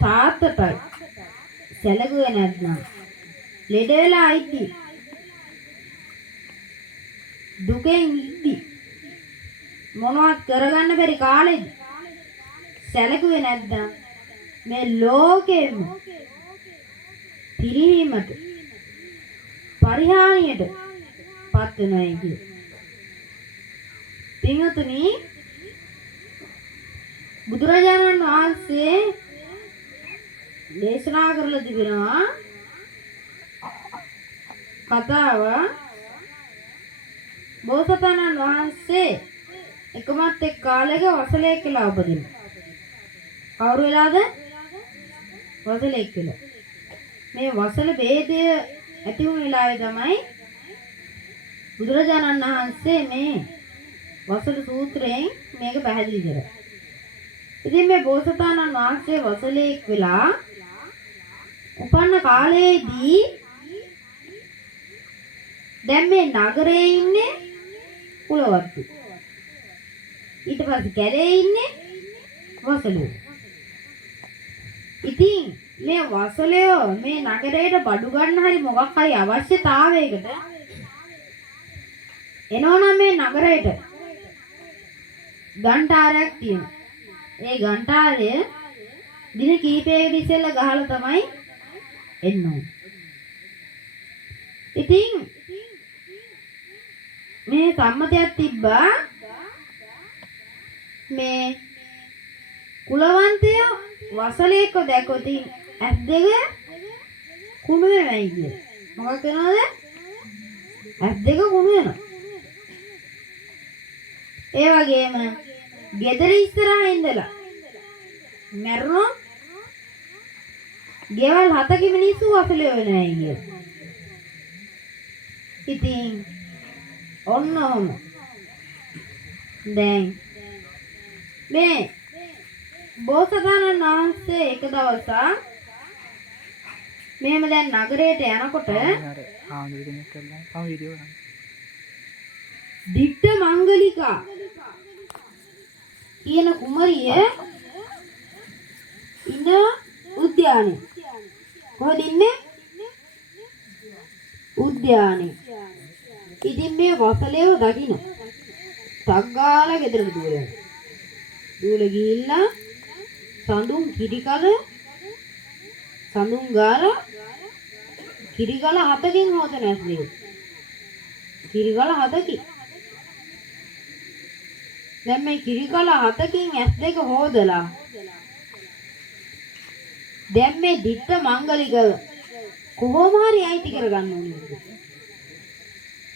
තාත්තටයි සැලකුවේ නැත්නම් ලෙඩ වෙලා ඉද්දි දුකෙන් ඉද්දි මොනවත් කරගන්න බැරි කාලෙදි සැලකුවේ නැත්නම් මේ ලෝකෙම පිරිහීමට පරිහානියට පත් වෙනයි කිය. පින්වතුනි බුදුරජාණන් වහන්සේ දේශනා කරලා තිබෙනවා කතාව. බෝසතාණන් වහන්සේ එකමත් එක් කාලයක වසලෙක් කියලා උපදිනවා. කවුරු වෙලාද? වසලෙක් කියලා. මේ වසල ભેදය ඇති වුණ වෙලාවේ තමයි බුදුරජාණන් වහන්සේ මේ වසල සූත්‍රයෙන් මේක පැහැදිලි කරා. ඉතින් මේ බෝසතාණන් වහන්සේ වසලෙක් වෙලා උපන්න කාලයේදී දැන් මේ නගරේ ඉන්නේ කුලවත්තු. ඊට පස්සේ කැලේ ඉන්නේ වසලයෝ. ඉතින් මේ වසලයෝ මේ නගරයට බඩු ගන්න හරි මොකක් හරි අවශ්‍යතාවයකට එනවනම් මේ නගරයට ගන්ටාරයක් තියෙනවා. ඒ ගන්ටාරය දින කීපයකට ඉස්සෙල්ලා ගහලා තමයි එන්නේ. ඉතින් මේ සම්මතයක් තිබ්බා මේ කුලවන්තයෝ වසලයක දැක්කොත් ඇස් දෙක කුණු වෙනයි කිය. මොකක් වෙනවද? ඇස් දෙක කුණු වෙනවා. ඒ වගේම ගෙදර ඉස්සරහා ඉඳලා මැරුණොත් ගෙවල් 7ක මිනිස්සු වසලයෝ වෙනයි කිය. ඉතින් ඔන්න ඔහොම දැන් මේ බෝසතාණන් වහන්සේ එක දවසක් මෙහෙම දැන් නගරයට යනකොට දිට්ඨ මංගලිකා කියන කුමරිය ඉන්න උද්‍යානෙ. කොහෙද ඉන්නේ? උද්‍යානෙ. ඉතින් මේ වසලයව දකින්න තග්ගාලා ගෙදරට දුවලා. දුවලා ගිහිල්ලා සඳුන් කිරිකල සඳුන් ගාලා කිරිකල 7කින් හොදන ඇස් දෙක. කිරිකල 7කින්. දැන් මේ කිරිකල 7කින් ඇස් දෙක හොදලා දැන් මේ දිට්ඨ මංගලික කොහොම හරි අයිති කරගන්න ඕනේ.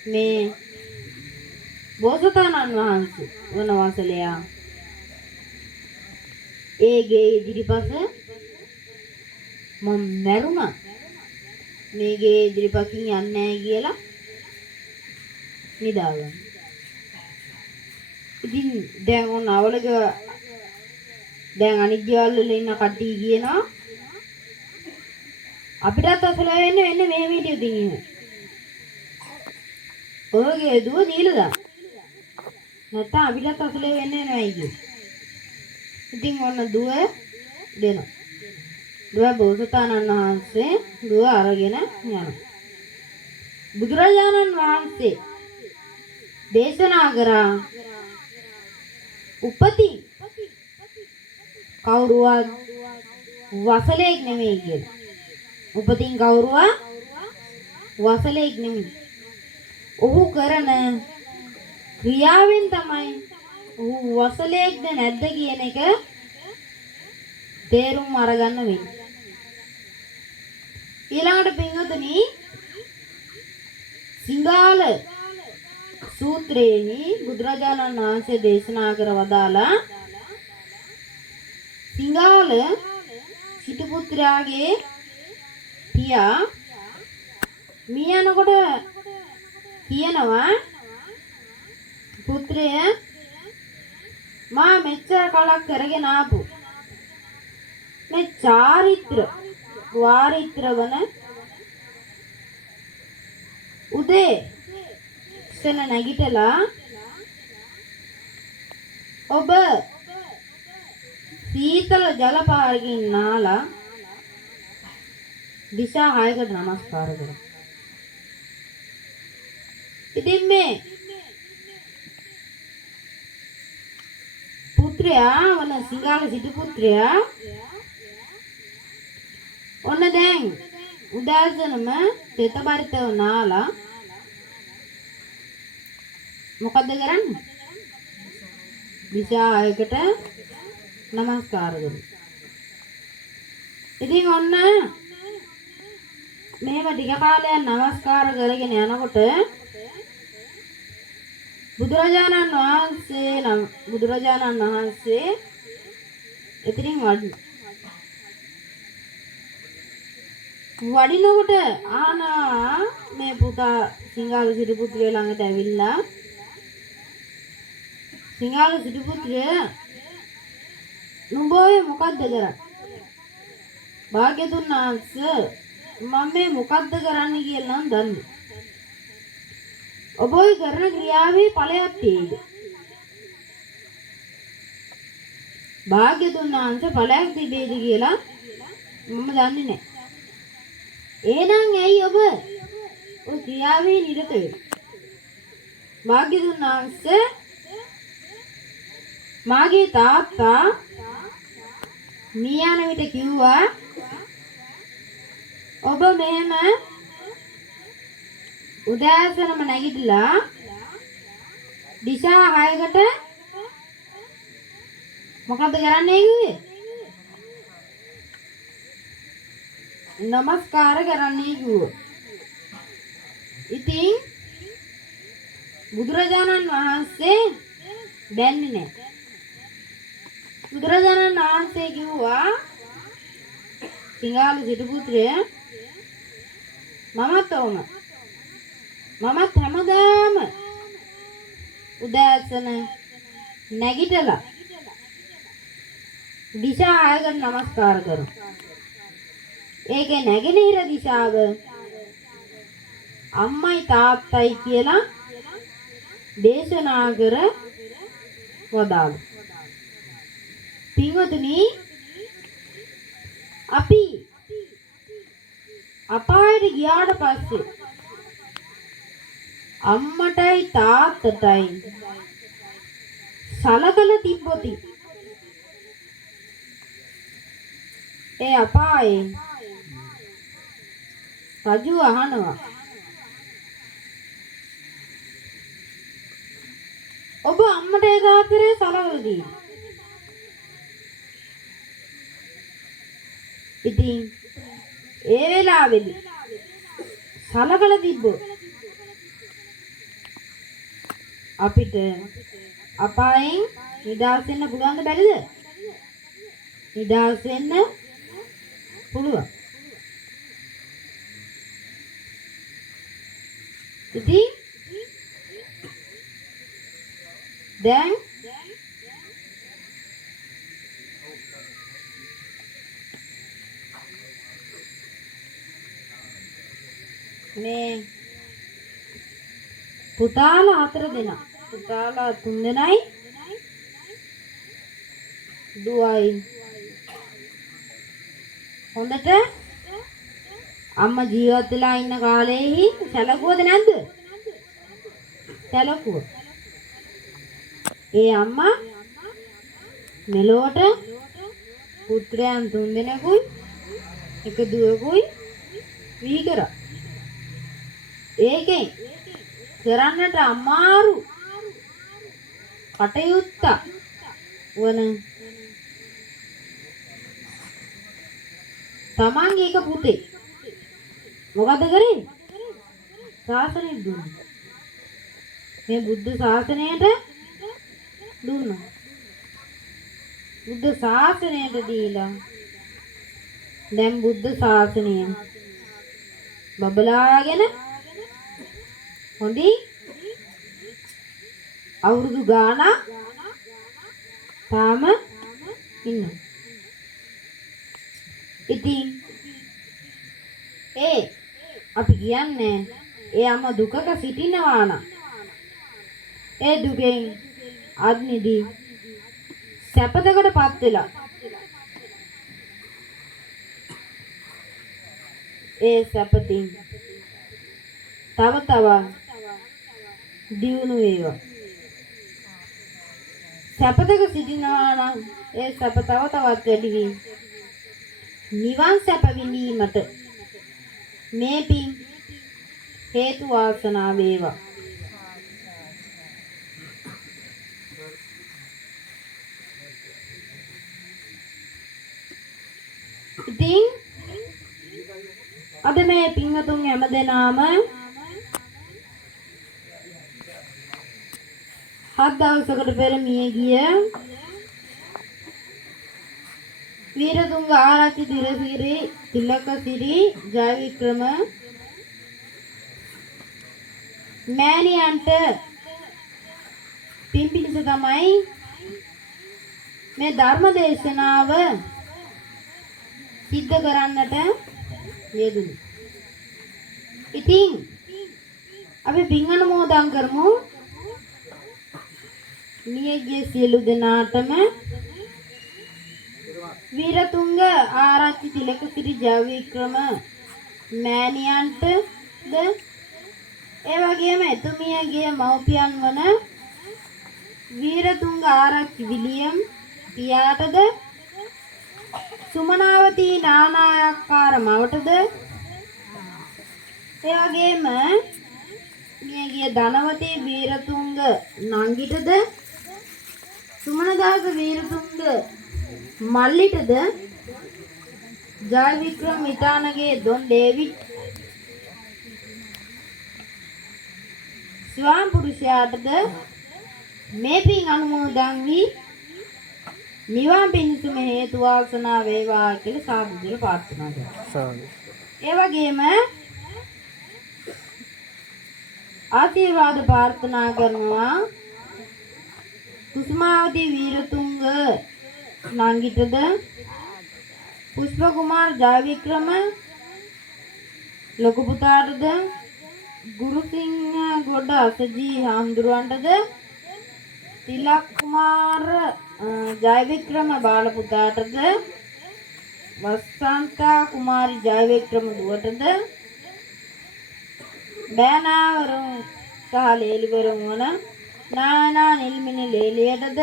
මේ බෝසතාණන් වහන්සේ වන වසලයා ඒගේ ඉදිරිපස මම මැරුණා මේගේ ඉදිරිපසින් යන්නේ නැහැ කියලා නිදාගන්න. ඉතින් දැන් ඔන්න අවලක දැන් අනිත් ගෙවල් වල ඉන්න කට්ටිය කියනවා අපිටත් අසල වෙන්නේ මෙහෙම හිටියොත් ඉන්නේ. ඔයගේ දුව දීලා දාන්න. නැත්නම් අපිටත් අසල වෙන්නේ නැහැ කිය. ඉතින් ඔන්න දුව දෙනවා. දුව බෝසතාණන් වහන්සේ දුව අරගෙන යනවා. බුදුරජාණන් වහන්සේ දේශනා කරා උපති කවුරුවත් වසලෙක් නෙමෙයි කියලා. උපතින් කවුරුවත් වසලෙක් නෙමෙයි. ඔහු කරන ක්‍රියාවෙන් තමයි ඔහු වසලෙක්ද නැද්ද කියන එක තේරුම් අරගන්න වෙන්නේ. ඊළඟට පින්වතුනි සිංහාල සූත්‍රයේනි බුදුරජාණන් වහන්සේ දේශනා කර වදාලා සිංහාල සිටු පුත්‍රයාගේ පියා මිය යනකොට කියනවා පුත්‍රය මා මෙච්චර කලක් කරගෙන ආපු මේ වාරිත්‍ර වන උදේ සෙන නැගිටලා ඔබ සීතල ජල පාරකින් නාලා දිශා 6කට නමස්කාර කරා. ඉතින් මේ පුත්‍රයා වන සිංහල සිටු පුත්‍රයා ඔන්න දැන් උදාසනම තෙතබරිතව නාලා මොකද්ද කරන්නේ? දිශා 6කට නමස්කාර කරනවා. ඉතින් ඔන්න මේව ටික කාලයක් නමස්කාර කරගෙන යනකොට බුදුරජාණන් වහන්සේ එතනින් වඩිනකොට ආනා මේ පුතා සිංහල සිටු පුත්‍රය ළඟට ඇවිල්ලා සිංහල සිටු පුත්‍රය නුඹ ඔය මොකද්ද කරන්නේ? භාග්‍යතුන් වහන්සේ මම මේ මොකද්ද කරන්නේ කියලා නම් දන්නේ. ඔබ ඔය කරන ක්‍රියාවේ ඵලයක් තියෙද? භාග්‍යතුන් වහන්සේ ඵලයක් තිබේද කියලා මම දන්නේ නැහැ. එහෙනම් ඇයි ඔබ ඔය ක්‍රියාවේ නිරත වෙන්නේ? භාග්‍යතුන් වහන්සේ මාගේ තාත්තා මියන විට කිව්වා ඔබ මෙහෙම උදෑසනම නැගිටලා දිශා 6කට මොකද කරන්නේ කිව්වේ? නමස්කාර කරන්නේ කිව්වා. ඉතින් බුදුරජාණන් වහන්සේ බැන්නේ නැහැ. බුදුරජාණන් වහන්සේ කිව්වා සිංහල සිටු පුත්‍රය මමත් හැමදාම උදෑසන නැගිටලා දිශා 6කට නමස්කාර කරනවා. ඒකේ නැගෙනහිර දිශාව අම්මයි තාත්තයි කියලා දේශනා කර වදාළා. පින්වතුනි අපි අපායට ගියාට පස්සේ අම්මටයි තාත්තටයි සලකලා තිබ්බොති ඒ අපායේ රජු අහනවා ඔබ අම්මට ඒ ගාතරේ සලකලා තියෙනවා. ඉතින් ඒ වෙලාවේදී සලකලා තිබ්බොත් අපිට අපායෙන් නිදහස් වෙන්න පුළුවන්ද බැරිද? නිදහස් වෙන්න පුළුවන්. ඉතින් දැන් මේ පුතාලා 4 දෙනා පුතාලා 3 දෙනයි දුවයි හොඳට අම්මා ජීවත් වෙලා ඉන්න කාලේහි සැලකුවද නැද්ද? සැලකුවා. ඒ අම්මා මෙලොවට පුත්‍රයන් 3 දෙනෙකුයි එක දුවකුයි වී කරා. ඒකෙන් කරන්නට අමාරු කටයුත්ත වන තමන්ගේ එක පුතේ මොකද කරේ? ශාසනය දුන්නා. මේ බුද්ධ ශාසනයට දුන්නා. බුද්ධ ශාසනයට දීලා දැන් බුද්ධ ශාසනය බබලාගෙන හොඳින් අවුරුදු ගාණක් තාම ඉන්නවා. ඉතින් අපි කියන්නේ එයාම දුකක සිටිනවා නම් ඒ දුකෙන් අද්නිදි සැපතකටපත් වෙලා ඒ සැපතින් තව තවත් දියුණු වේවා. සැපතක සිටිනවා නම් ඒ සැප තව තවත් වැඩි වී නිවන් සැප විඳීමට මේ පින් හේතු වාසනා වේවා. ඉතින් අද මේ පින්වතුන් හැමදෙනාම 7 දවසකට පෙර මිය ගිය වීරතුංග ආරච්චි දිරසිරි තිලකසිරි ජයවික්‍රම මෑණියන්ට පින්පිනිස තමයි මේ ධර්ම දේශනාව සිද්ධ කරන්නට යෙදුණු. ඉතින් අපි පින් අනුමෝදන් කරමු. මියගිය සියලු දෙනාටම වීරතුංග ආරච්චි තිලකසිරි ජයවික්‍රම මෑණියන්ටද ඒ වගේම එතුමියගේ මව්පියන් වන වීරතුංග ආරච්චි විලියම් පියාටද සුමනාවතී නානායක්කාර මවටද ඒ වගේම මියගිය ධනවතී වීරතුංග නංගිටද සුමනදාස වීරතුංග මල්ලිටද ජයවික්‍රම මිතානගේ දොන් ඩේවිඩ් ස්වාම පුරුෂයාටද මේ පින් අනුමෝදන් වී නිවන් පිණිසම හේතු වාසනා වේවා කියලා සාදු කියලා ප්‍රාර්ථනා කරනවා. ඒ වගේම ආශිර්වාද ප්‍රාර්ථනා කරනවා කුසුමාවති වීරතුංග නංගිටද පුෂ්ප කුමාර ජයවික්‍රම ලොකු පුතාටද ගුරුසිංහ ගොඩ අසජී හාමුදුරුවන්ටද තිලක් කුමාර ජයවික්‍රම බාල පුතාටද වසන්තා කුමාරි ජයවික්‍රම දුවටද බෑනාවරුන් සහ ලේලිවරුන් වන නානා නිල්මිනි ලේලියටද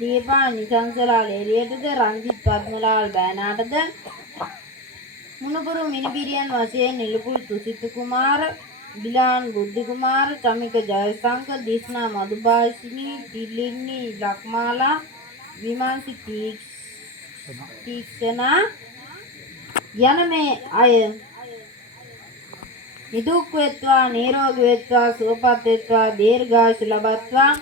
දීපා නිසංසලා ලේලියටද රංජිත් පද්මලාල් බෑනාටද මුණුපුරු මිනිබිරියන් වශයෙන් නිලුපුල් තුසිත කුමාර බිලාන් බුද්ධ කුමාර චමික ජයසංකර් දිස්නා මදුභාෂිනී තිලින්නි ලක්මාලා විමාංශි තීක්ෂණා යන මේ අය නිදුක් වෙත්වා නිරෝගී වෙත්වා සුවපත් වෙත්වා දීර්ඝායුෂ ලබත්වා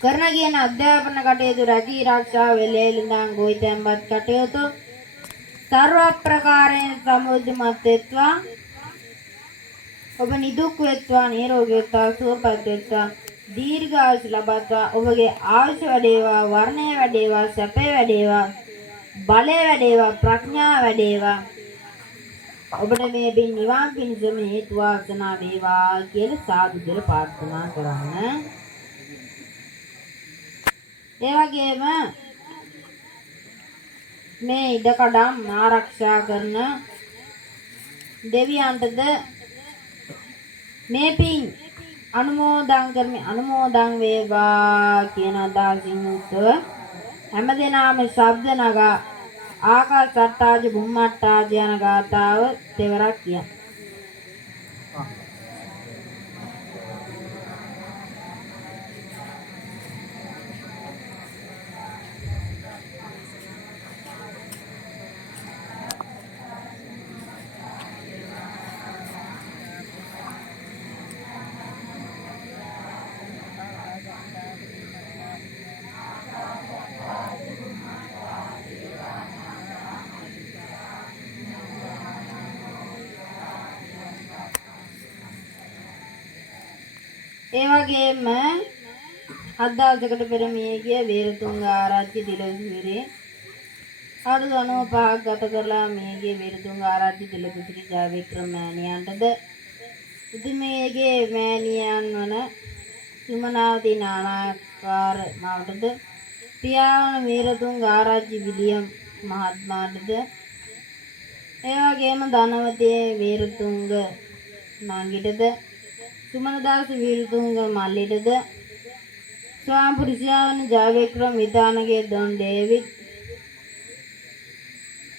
කරන කියන අධ්‍යාපන කටයුතු රැකී ආරක්ෂා වෙලෙලිඳන් ගොවිතැන්පත් කටයුතු සර්ව ප්‍රකාරයෙන් සමෘද්ධිමත් වෙත්වා ඔබ නිදුක් වෙත්වා නිරෝගී වෙත්වා සුවපත් වෙත්වා දීර්ඝායුෂ ලබත්වා ඔබගේ ආයුෂ වැඩේවා වර්ණය වැඩේවා සැපේ වැඩේවා බලය වැඩේවා ප්‍රඥාව වැඩේවා ඔබට මේ පින් නිවන් පිණිසම හේතු වාසනා වේවා කියලා සාදු කියලා ප්‍රාර්ථනා කරන්න. ඒ වගේම මේ ඉඩකඩම් ආරක්ෂා කරන දෙවියන්ටද මේ පින් අනුමෝදන් වේවා කියන අදහසින් උත්සව හැමදෙනාම ශබ්ද නගා ආකාසට්ටාජ බුම්මට්ටාජ යන ගාථාව තෙවරක් කියන්න. ඒ වගේම හත් දවසකට පෙර මියගිය වීරතුංග ආරච්චි තිලකසිරි අවුරුදු 95ක් ගත කරලා මියගිය වීරතුංග ආරච්චි තිලකසිරි ජයවික්‍රම මෑණියන්ටද උතුමියගේ මෑණියන් වන සුමනාවති නානායක්කාර මවටද පියාණන් වීරතුංග ආරච්චි විලියම් මහත්මයාටද ඒ වගේම ධනවතී වීරතුංග නංගිටද සුමනදාස වීරතුංග මල්ලිටද ස්වාම පුරුෂයා වන ජයවික්‍රම මිතානගේ දොන් ඩේවිඩ්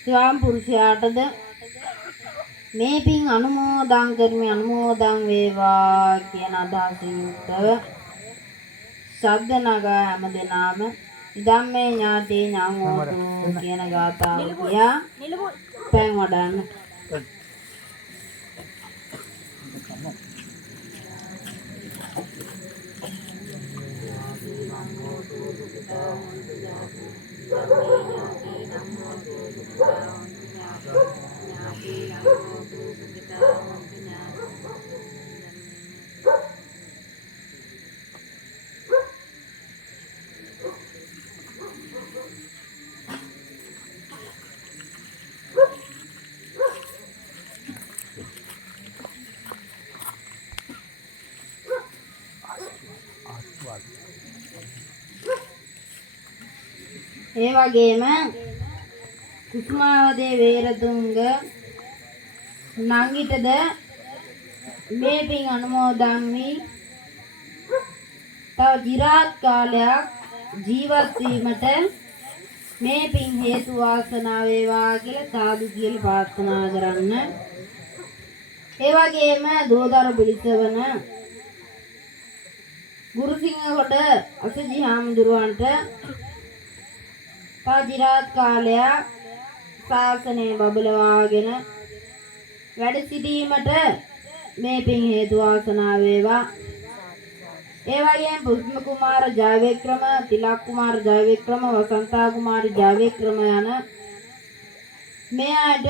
ස්වාම පුරුෂයාටද මේ පින් අනුමෝදන් වේවා කියන අදහසින් යුක්තව ශබ්ද නගා හැමදෙනාම ධම්මේ ඥාති ඥානෝතු කියන ගාථාව කියා පැන් වඩන්න. ඒ වගේම කුසුමාවතී වේරතුංග නංගිටද මේ පින් අනුමෝදන් වී තව চিරාත් කාලයක් ජීවත් වීමට මේ පින් හේතු වාසනා වේවා කියලා සාදු කියලා ප්‍රාර්ථනා කරන්න. ඒ වගේම දෝදර පිළිසවන ගුරුසිංහ කොට අසජි හාමුදුරුවන්ට තව চিරාත් කාලයක් ශාසනය බබලවාගෙන වැඩ සිටීමට මේ පින් හේතු වාසනා වේවා. ඒ වගේම පුෂ්ම කුමාර ජයවික්‍රම, තිලක් කුමාර ජයවික්‍රම, වසන්තා කුමාරි ජයවික්‍රම යන මේ අයට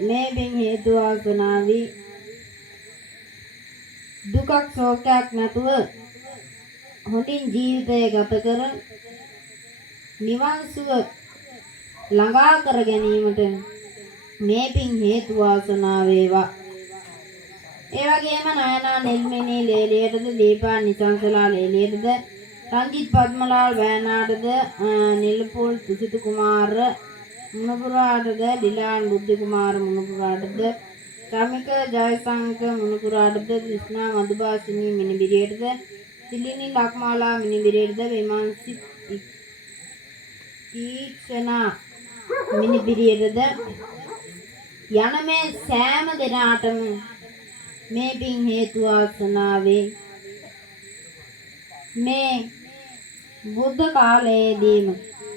මේ පින් හේතු වාසනා වී දුකක් ශෝකයක් නැතුව හොඳින් ජීවිතය ගත කර නිවන් සුව ළඟා කර ගැනීමට මේ පින් හේතු වාසනා වේවා. ඒ වගේම නයනා නෙල්මිනී ලේලියටද, දීපා නිසංසලා ලේලියටද, රංජිත් පද්මලාල් වෑනාටද, නිල්පුල් තුසිත කුමාර මුණපුරාටද, ඩිලාන් බුද්ධ කුමාර මුණපුරාටද, ශ්‍රමික ජයසංක මුණපුරාටද, ක්‍රිෂ්ණා මදුබාසිනී මිනිබිරියටද, සිලිනි ලක්මාලා මිනිබිරියටද, විමන්සි තීක්ෂණා මිනිබිරියටද යන මේ සෑම දෙනාටම මේ පින් හේතු වාසනා වේ. මේ බුද්ධ කාලයේදීම